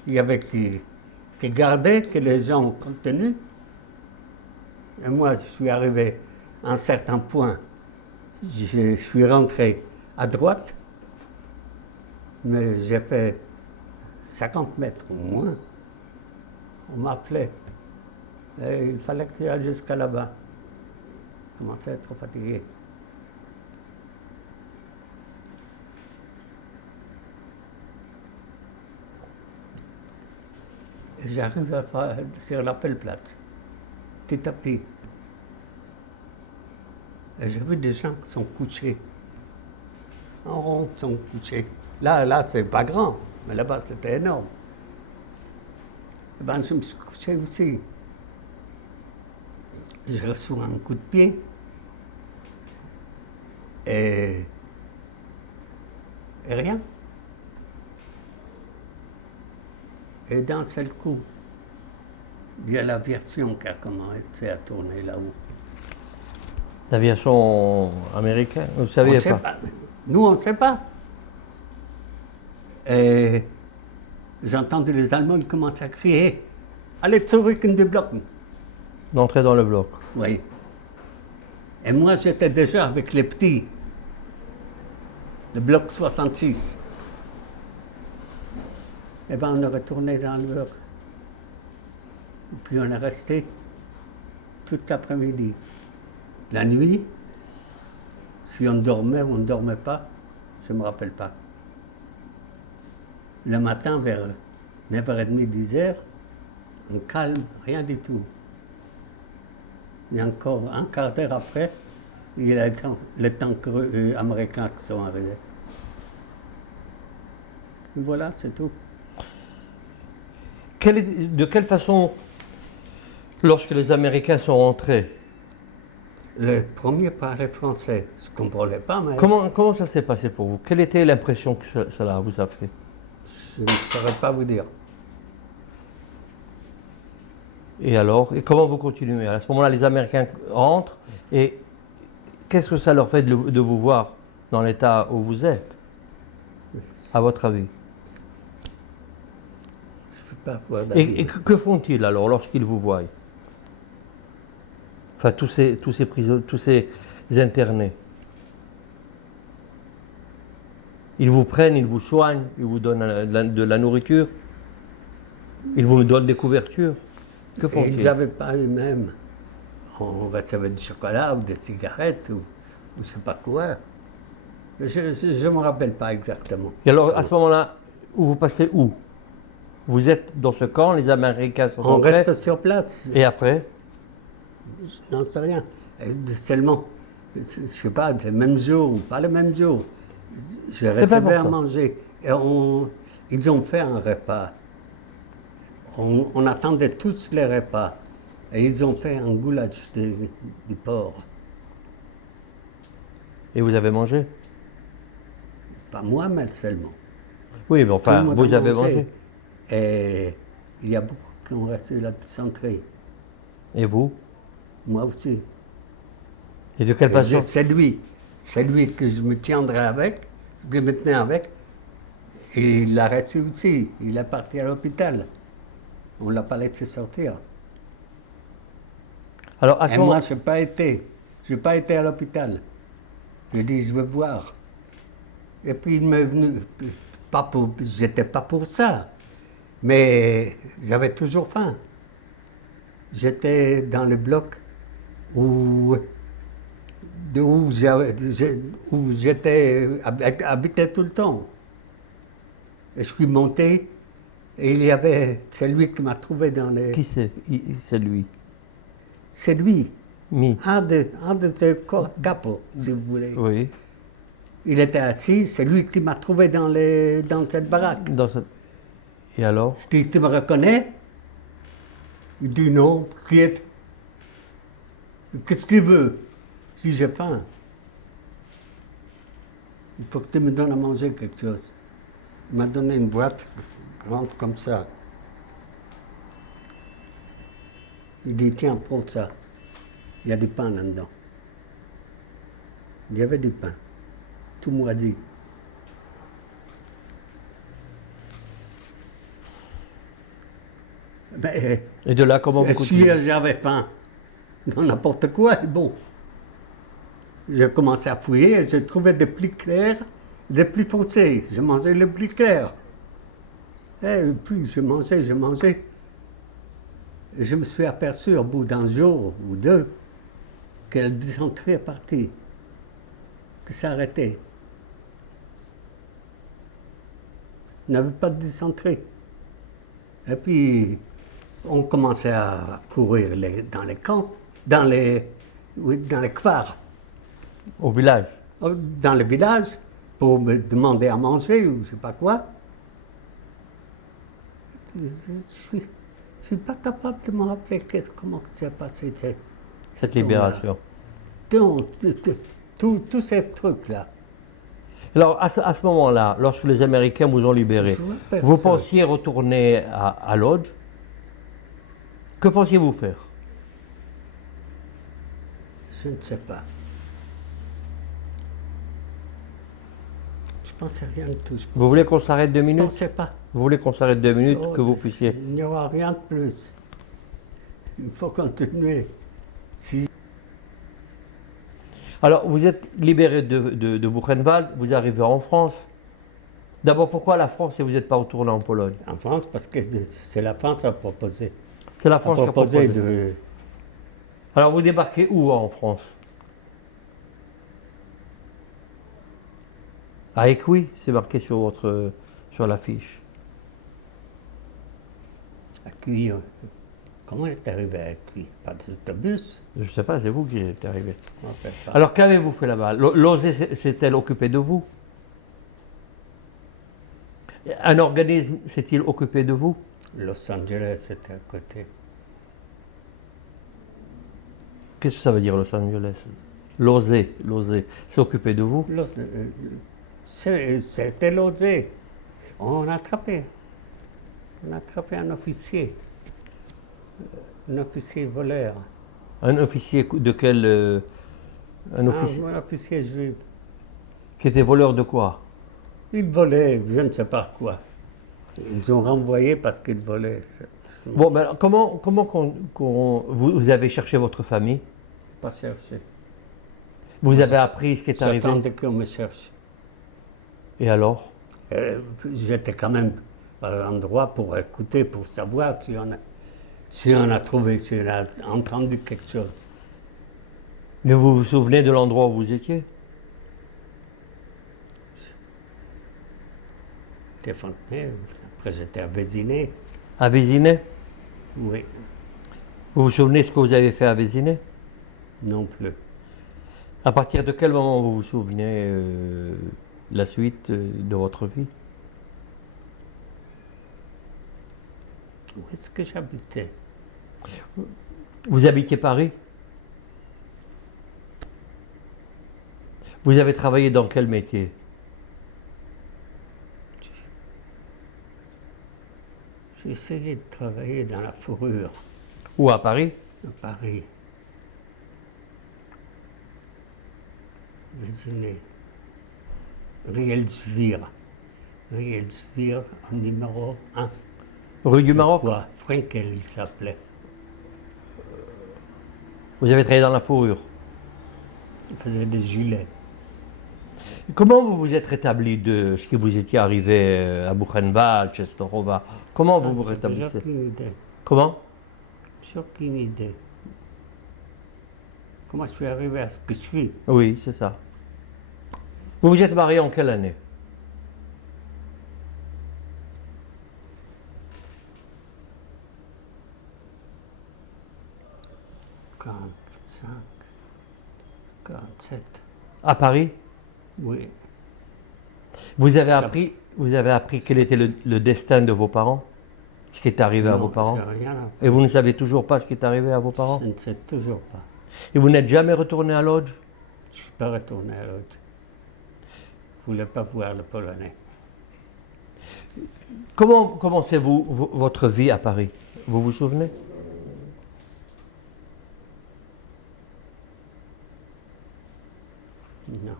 Il y avait qui gardaient, que les gens ont contenu. Et moi, je suis arrivé à un certain point. Je suis rentré à droite, mais j'ai fait 50 mètres au moins. On m'appelait. Et il fallait que j'aille jusqu'à là-bas. Je commençais à être fatigué. Et j'arrive sur la pelle plate, petit à petit. Et j'ai vu des gens qui sont couchés. En rond, ils sont couchés. Là, c'est pas grand, mais là-bas, c'était énorme. Eh ben, je me suis couché aussi. J'ai reçu un coup de pied. Et rien. Et d'un seul coup, il y a l'aviation qui a commencé à tourner là-haut. L'aviation américaine, vous ne On saviez ne sait pas. pas. Nous, on ne sait pas. Et j'ai entendu les Allemands ils commencent à crier « Allez, zurück in die Blocken !» D'entrer dans le bloc. Oui. Et moi, j'étais déjà avec les petits, le bloc 66. Eh bien, on est retourné dans le bloc. Et puis, on est resté toute l'après-midi. La nuit, si on dormait ou on ne dormait pas, je ne me rappelle pas. Le matin, vers 9h30, 10h, on calme, rien du tout. Et encore un quart d'heure après, il y a les tanks américains qui sont arrivés. Et voilà, c'est tout. De quelle façon, lorsque les Américains sont rentrés, Le premier parlait français. Je ne comprenais pas, mais comment ça s'est passé pour vous? Quelle était l'impression que cela vous a fait? je ne saurais pas vous dire. Et alors? Et comment vous continuez? À ce moment-là, les Américains rentrent et qu'est-ce que ça leur fait de vous voir dans l'état où vous êtes, à votre avis? Je ne peux pas avoir Et d'avis. que font-ils alors lorsqu'ils vous voient? Enfin, tous ces prisonniers, tous ces internés. Ils vous prennent, ils vous soignent, ils vous donnent de la nourriture, ils vous donnent des couvertures. Que Et font-ils? ils n'avaient pas eux-mêmes. On recevait du chocolat ou des cigarettes ou je ne sais pas quoi. Je ne me rappelle pas exactement. Et alors, à ce moment-là, vous passez où? Vous êtes dans ce camp, les Américains sont On rentrés, reste sur place. et après? Je n'en sais rien. Et seulement, je ne sais pas, le même jour ou pas le même jour, je pas recevais à important. manger. Et ils ont fait un repas. On attendait tous les repas. Et ils ont fait un goulash du porc. Et vous avez mangé? Pas moi, mais seulement. Oui, mais Tout le enfin, monde vous a avez mangé. Et il y a beaucoup qui ont reçu la dysenterie. Et vous? Moi aussi. Et de quelle façon? C'est lui que je me tiendrai avec, que je me tenais avec. Et il l'a reçu aussi. Il est parti à l'hôpital. On ne l'a pas laissé sortir. Alors, à ce Et moment, moi, je n'ai pas été. Je n'ai pas été à l'hôpital. Je dis, je vais voir. Et puis il m'est venu. J'étais pas pour ça. Mais j'avais toujours faim. J'étais dans le bloc où j'étais habité tout le temps. Et je suis monté et il y avait celui qui m'a trouvé dans les. qui c'est? C'est lui. C'est lui. un de ses capots, si vous voulez. Oui. Il était assis, c'est lui qui m'a trouvé dans cette baraque. Et alors? Je dis, tu me reconnais? Il dit non, qui est? Qu'est-ce qu'il veut? Je dis, j'ai faim. Il faut que tu me donnes à manger quelque chose. Il m'a donné une boîte grande comme ça. Il dit, tiens, prends ça. Il y a du pain là-dedans. Il y avait du pain, tout moisi. Ben, Et de là, comment vous si continuez? j'avais faim, dans n'importe quoi, bon. J'ai commencé à fouiller et j'ai trouvé des plus clairs, des plus foncés. Je mangeais les plus clairs. Et puis je mangeais. Et je me suis aperçu au bout d'un jour ou deux que la dysenterie est partie, que ça arrêtait. Il n'y avait pas de dysenterie. Et puis on commençait à courir dans les camps, dans les kfars. Au village? Dans le village pour me demander à manger ou je sais pas quoi. Je suis pas capable de me rappeler comment s'est passé Cette libération. Donc, tous ces trucs-là. Alors, à ce moment-là, lorsque les Américains vous ont libéré, vous pensiez retourner à Lodz? Que pensiez-vous faire? Je ne sais pas. Je ne pensais rien de tout. Vous voulez qu'on s'arrête 2 Je ne minutes? pensais pas. Vous voulez qu'on s'arrête 2 minutes, Oh, que vous puissiez... Il n'y aura rien de plus. Il faut continuer. Si Alors, vous êtes libéré de Buchenwald, vous arrivez en France. D'abord, pourquoi la France et vous n'êtes pas retourné en Pologne? en France, parce que c'est la France qui a proposé. C'est la France qui a proposé. de... Alors, vous débarquez où en France? À Écouis, c'est marqué sur l'affiche. à Cuy. Comment elle est arrivée à Cuy? Pas d'autobus? Je ne sais pas, c'est vous qui êtes arrivé. On va faire ça. Alors, qu'avez-vous fait là-bas? L'OSE s'est-elle occupée de vous? Un organisme s'est-il occupé de vous? Los Angeles était à côté. Qu'est-ce que ça veut dire Los Angeles? L'OSE s'est occupé de vous? C'était l'osé. On a attrapé un officier voleur. Un officier de quel... un officier Un officier juif. qui était voleur de quoi? Il volait, je ne sais pas quoi. Ils ont renvoyé parce qu'il volait. Bon, ben, comment vous avez cherché votre famille? Pas cherché. Vous avez appris ce qui est arrivé? J'attendais qu'on me cherche. Et alors? J'étais quand même à l'endroit pour écouter, pour savoir si on a trouvé, si on a entendu quelque chose. Mais vous vous souvenez de l'endroit où vous étiez? J'étais Fontenay, après j'étais à Véziné. À Véziné? Oui, Vous vous souvenez ce que vous avez fait à Véziné? non plus. À partir de quel moment vous vous souvenez la suite de votre vie? Où est-ce que j'habitais? Vous habitiez Paris? Vous avez travaillé dans quel métier? J'ai essayé de travailler dans la fourrure Où à Paris? à Paris. Véziné. Rielsvire. Rielsvire, numéro 1. Rue du Maroc? Quoi? Frenkel, il s'appelait. Vous avez travaillé dans la fourrure. Il faisait des gilets. Comment vous vous êtes rétabli de ce qui vous étiez arrivé à Buchenwald, Czestochowa? Comment vous vous J'ai rétablissez? aucune idée. Comment? J'ai aucune idée. Comment je suis arrivé à ce que je suis? Oui, c'est ça. Vous vous êtes marié en quelle année? 45, 47, À Paris? oui. Vous avez appris quel était le destin de vos parents? Ce qui est arrivé à vos parents? Non, j'ai rien appris. Et vous ne savez toujours pas ce qui est arrivé à vos parents? Je ne sais toujours pas. Et vous n'êtes jamais retourné à Lodz? Je ne suis pas retourné à l'autre. Je ne voulais pas voir le Polonais. Comment commencez-vous votre vie à Paris? Vous vous souvenez? Non.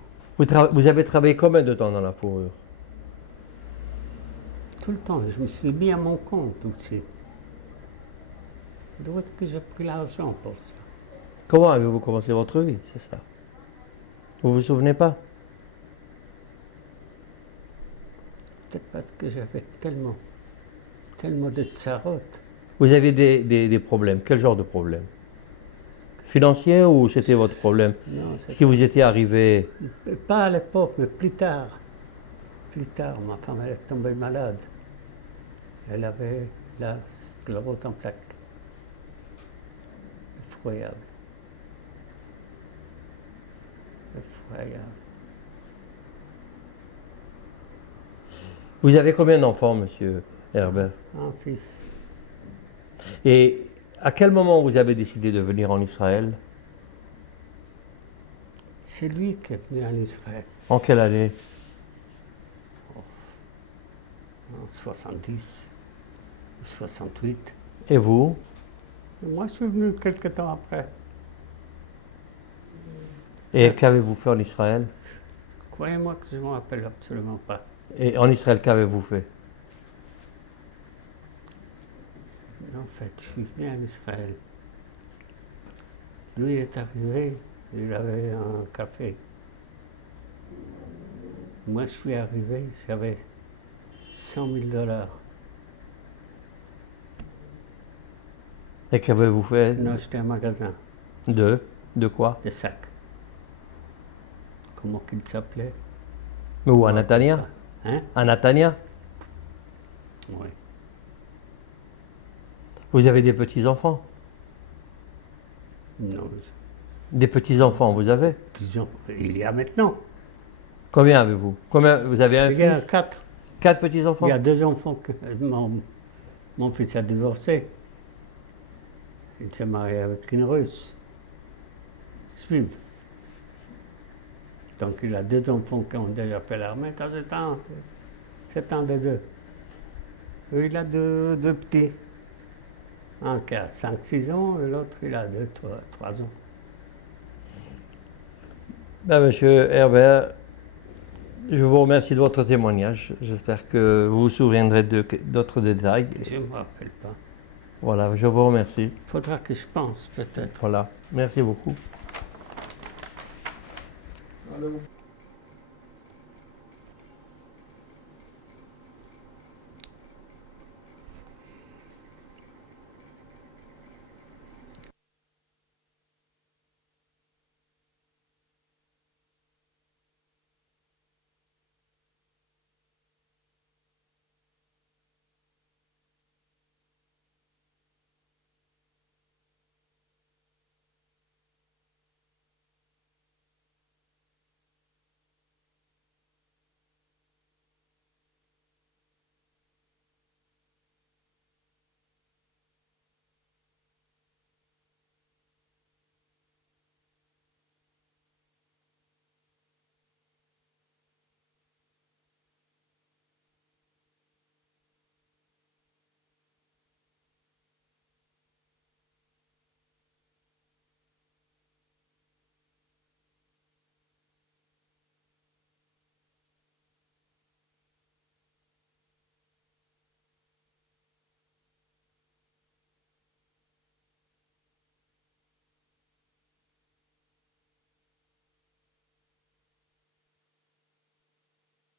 Vous avez travaillé combien de temps dans la fourrure? Tout le temps, je me suis mis à mon compte aussi. D'où est-ce que j'ai pris l'argent pour ça? Comment avez-vous commencé votre vie? C'est ça. Vous vous souvenez pas? Peut-être parce que j'avais tellement de tsarotes. Vous aviez des problèmes. Quel genre de problème? Financier ou c'était votre problème? Non, Est-ce que vous étiez arrivé? pas à l'époque, mais plus tard. Plus tard, ma femme elle est tombée malade. Elle avait la sclérose en plaques. Effroyable. Effroyable. Vous avez combien d'enfants, monsieur Herbert? Un fils. Et à quel moment vous avez décidé de venir en Israël? C'est lui qui est venu en Israël En quelle année? en 70, 68. Et vous? Et moi, je suis venu quelques temps après. Et qu'avez-vous fait en Israël? Croyez-moi que je ne me rappelle absolument pas. Et en Israël, qu'avez-vous fait? En fait, je suis venu en Israël. Lui est arrivé, il avait un café. Moi, je suis arrivé, j'avais 100 000 $. Et qu'avez-vous fait? On a acheté un magasin De quoi? de sacs. Comment qu'il s'appelait? Où, à Natania? Hein? À Natania? Oui. Vous avez des petits-enfants? Non, Des petits-enfants, vous avez? disons, il y a maintenant. Combien avez-vous? Combien, vous avez un Il y a fils? 4. 4 petits-enfants? Il y a 2 enfants que mon fils a divorcé. Il s'est marié avec une Russe. Suivre. Donc il a 2 enfants qui ont déjà fait l'armée. C'est un des 2. Il a deux petits. Un qui a 5-6 ans et l'autre il a 2-3 ans. Ben, monsieur Herbert, je vous remercie de votre témoignage. J'espère que vous vous souviendrez d'autres détails. Je ne me rappelle pas. Voilà, je vous remercie. Il faudra que je pense peut-être. Voilà, merci beaucoup. Allô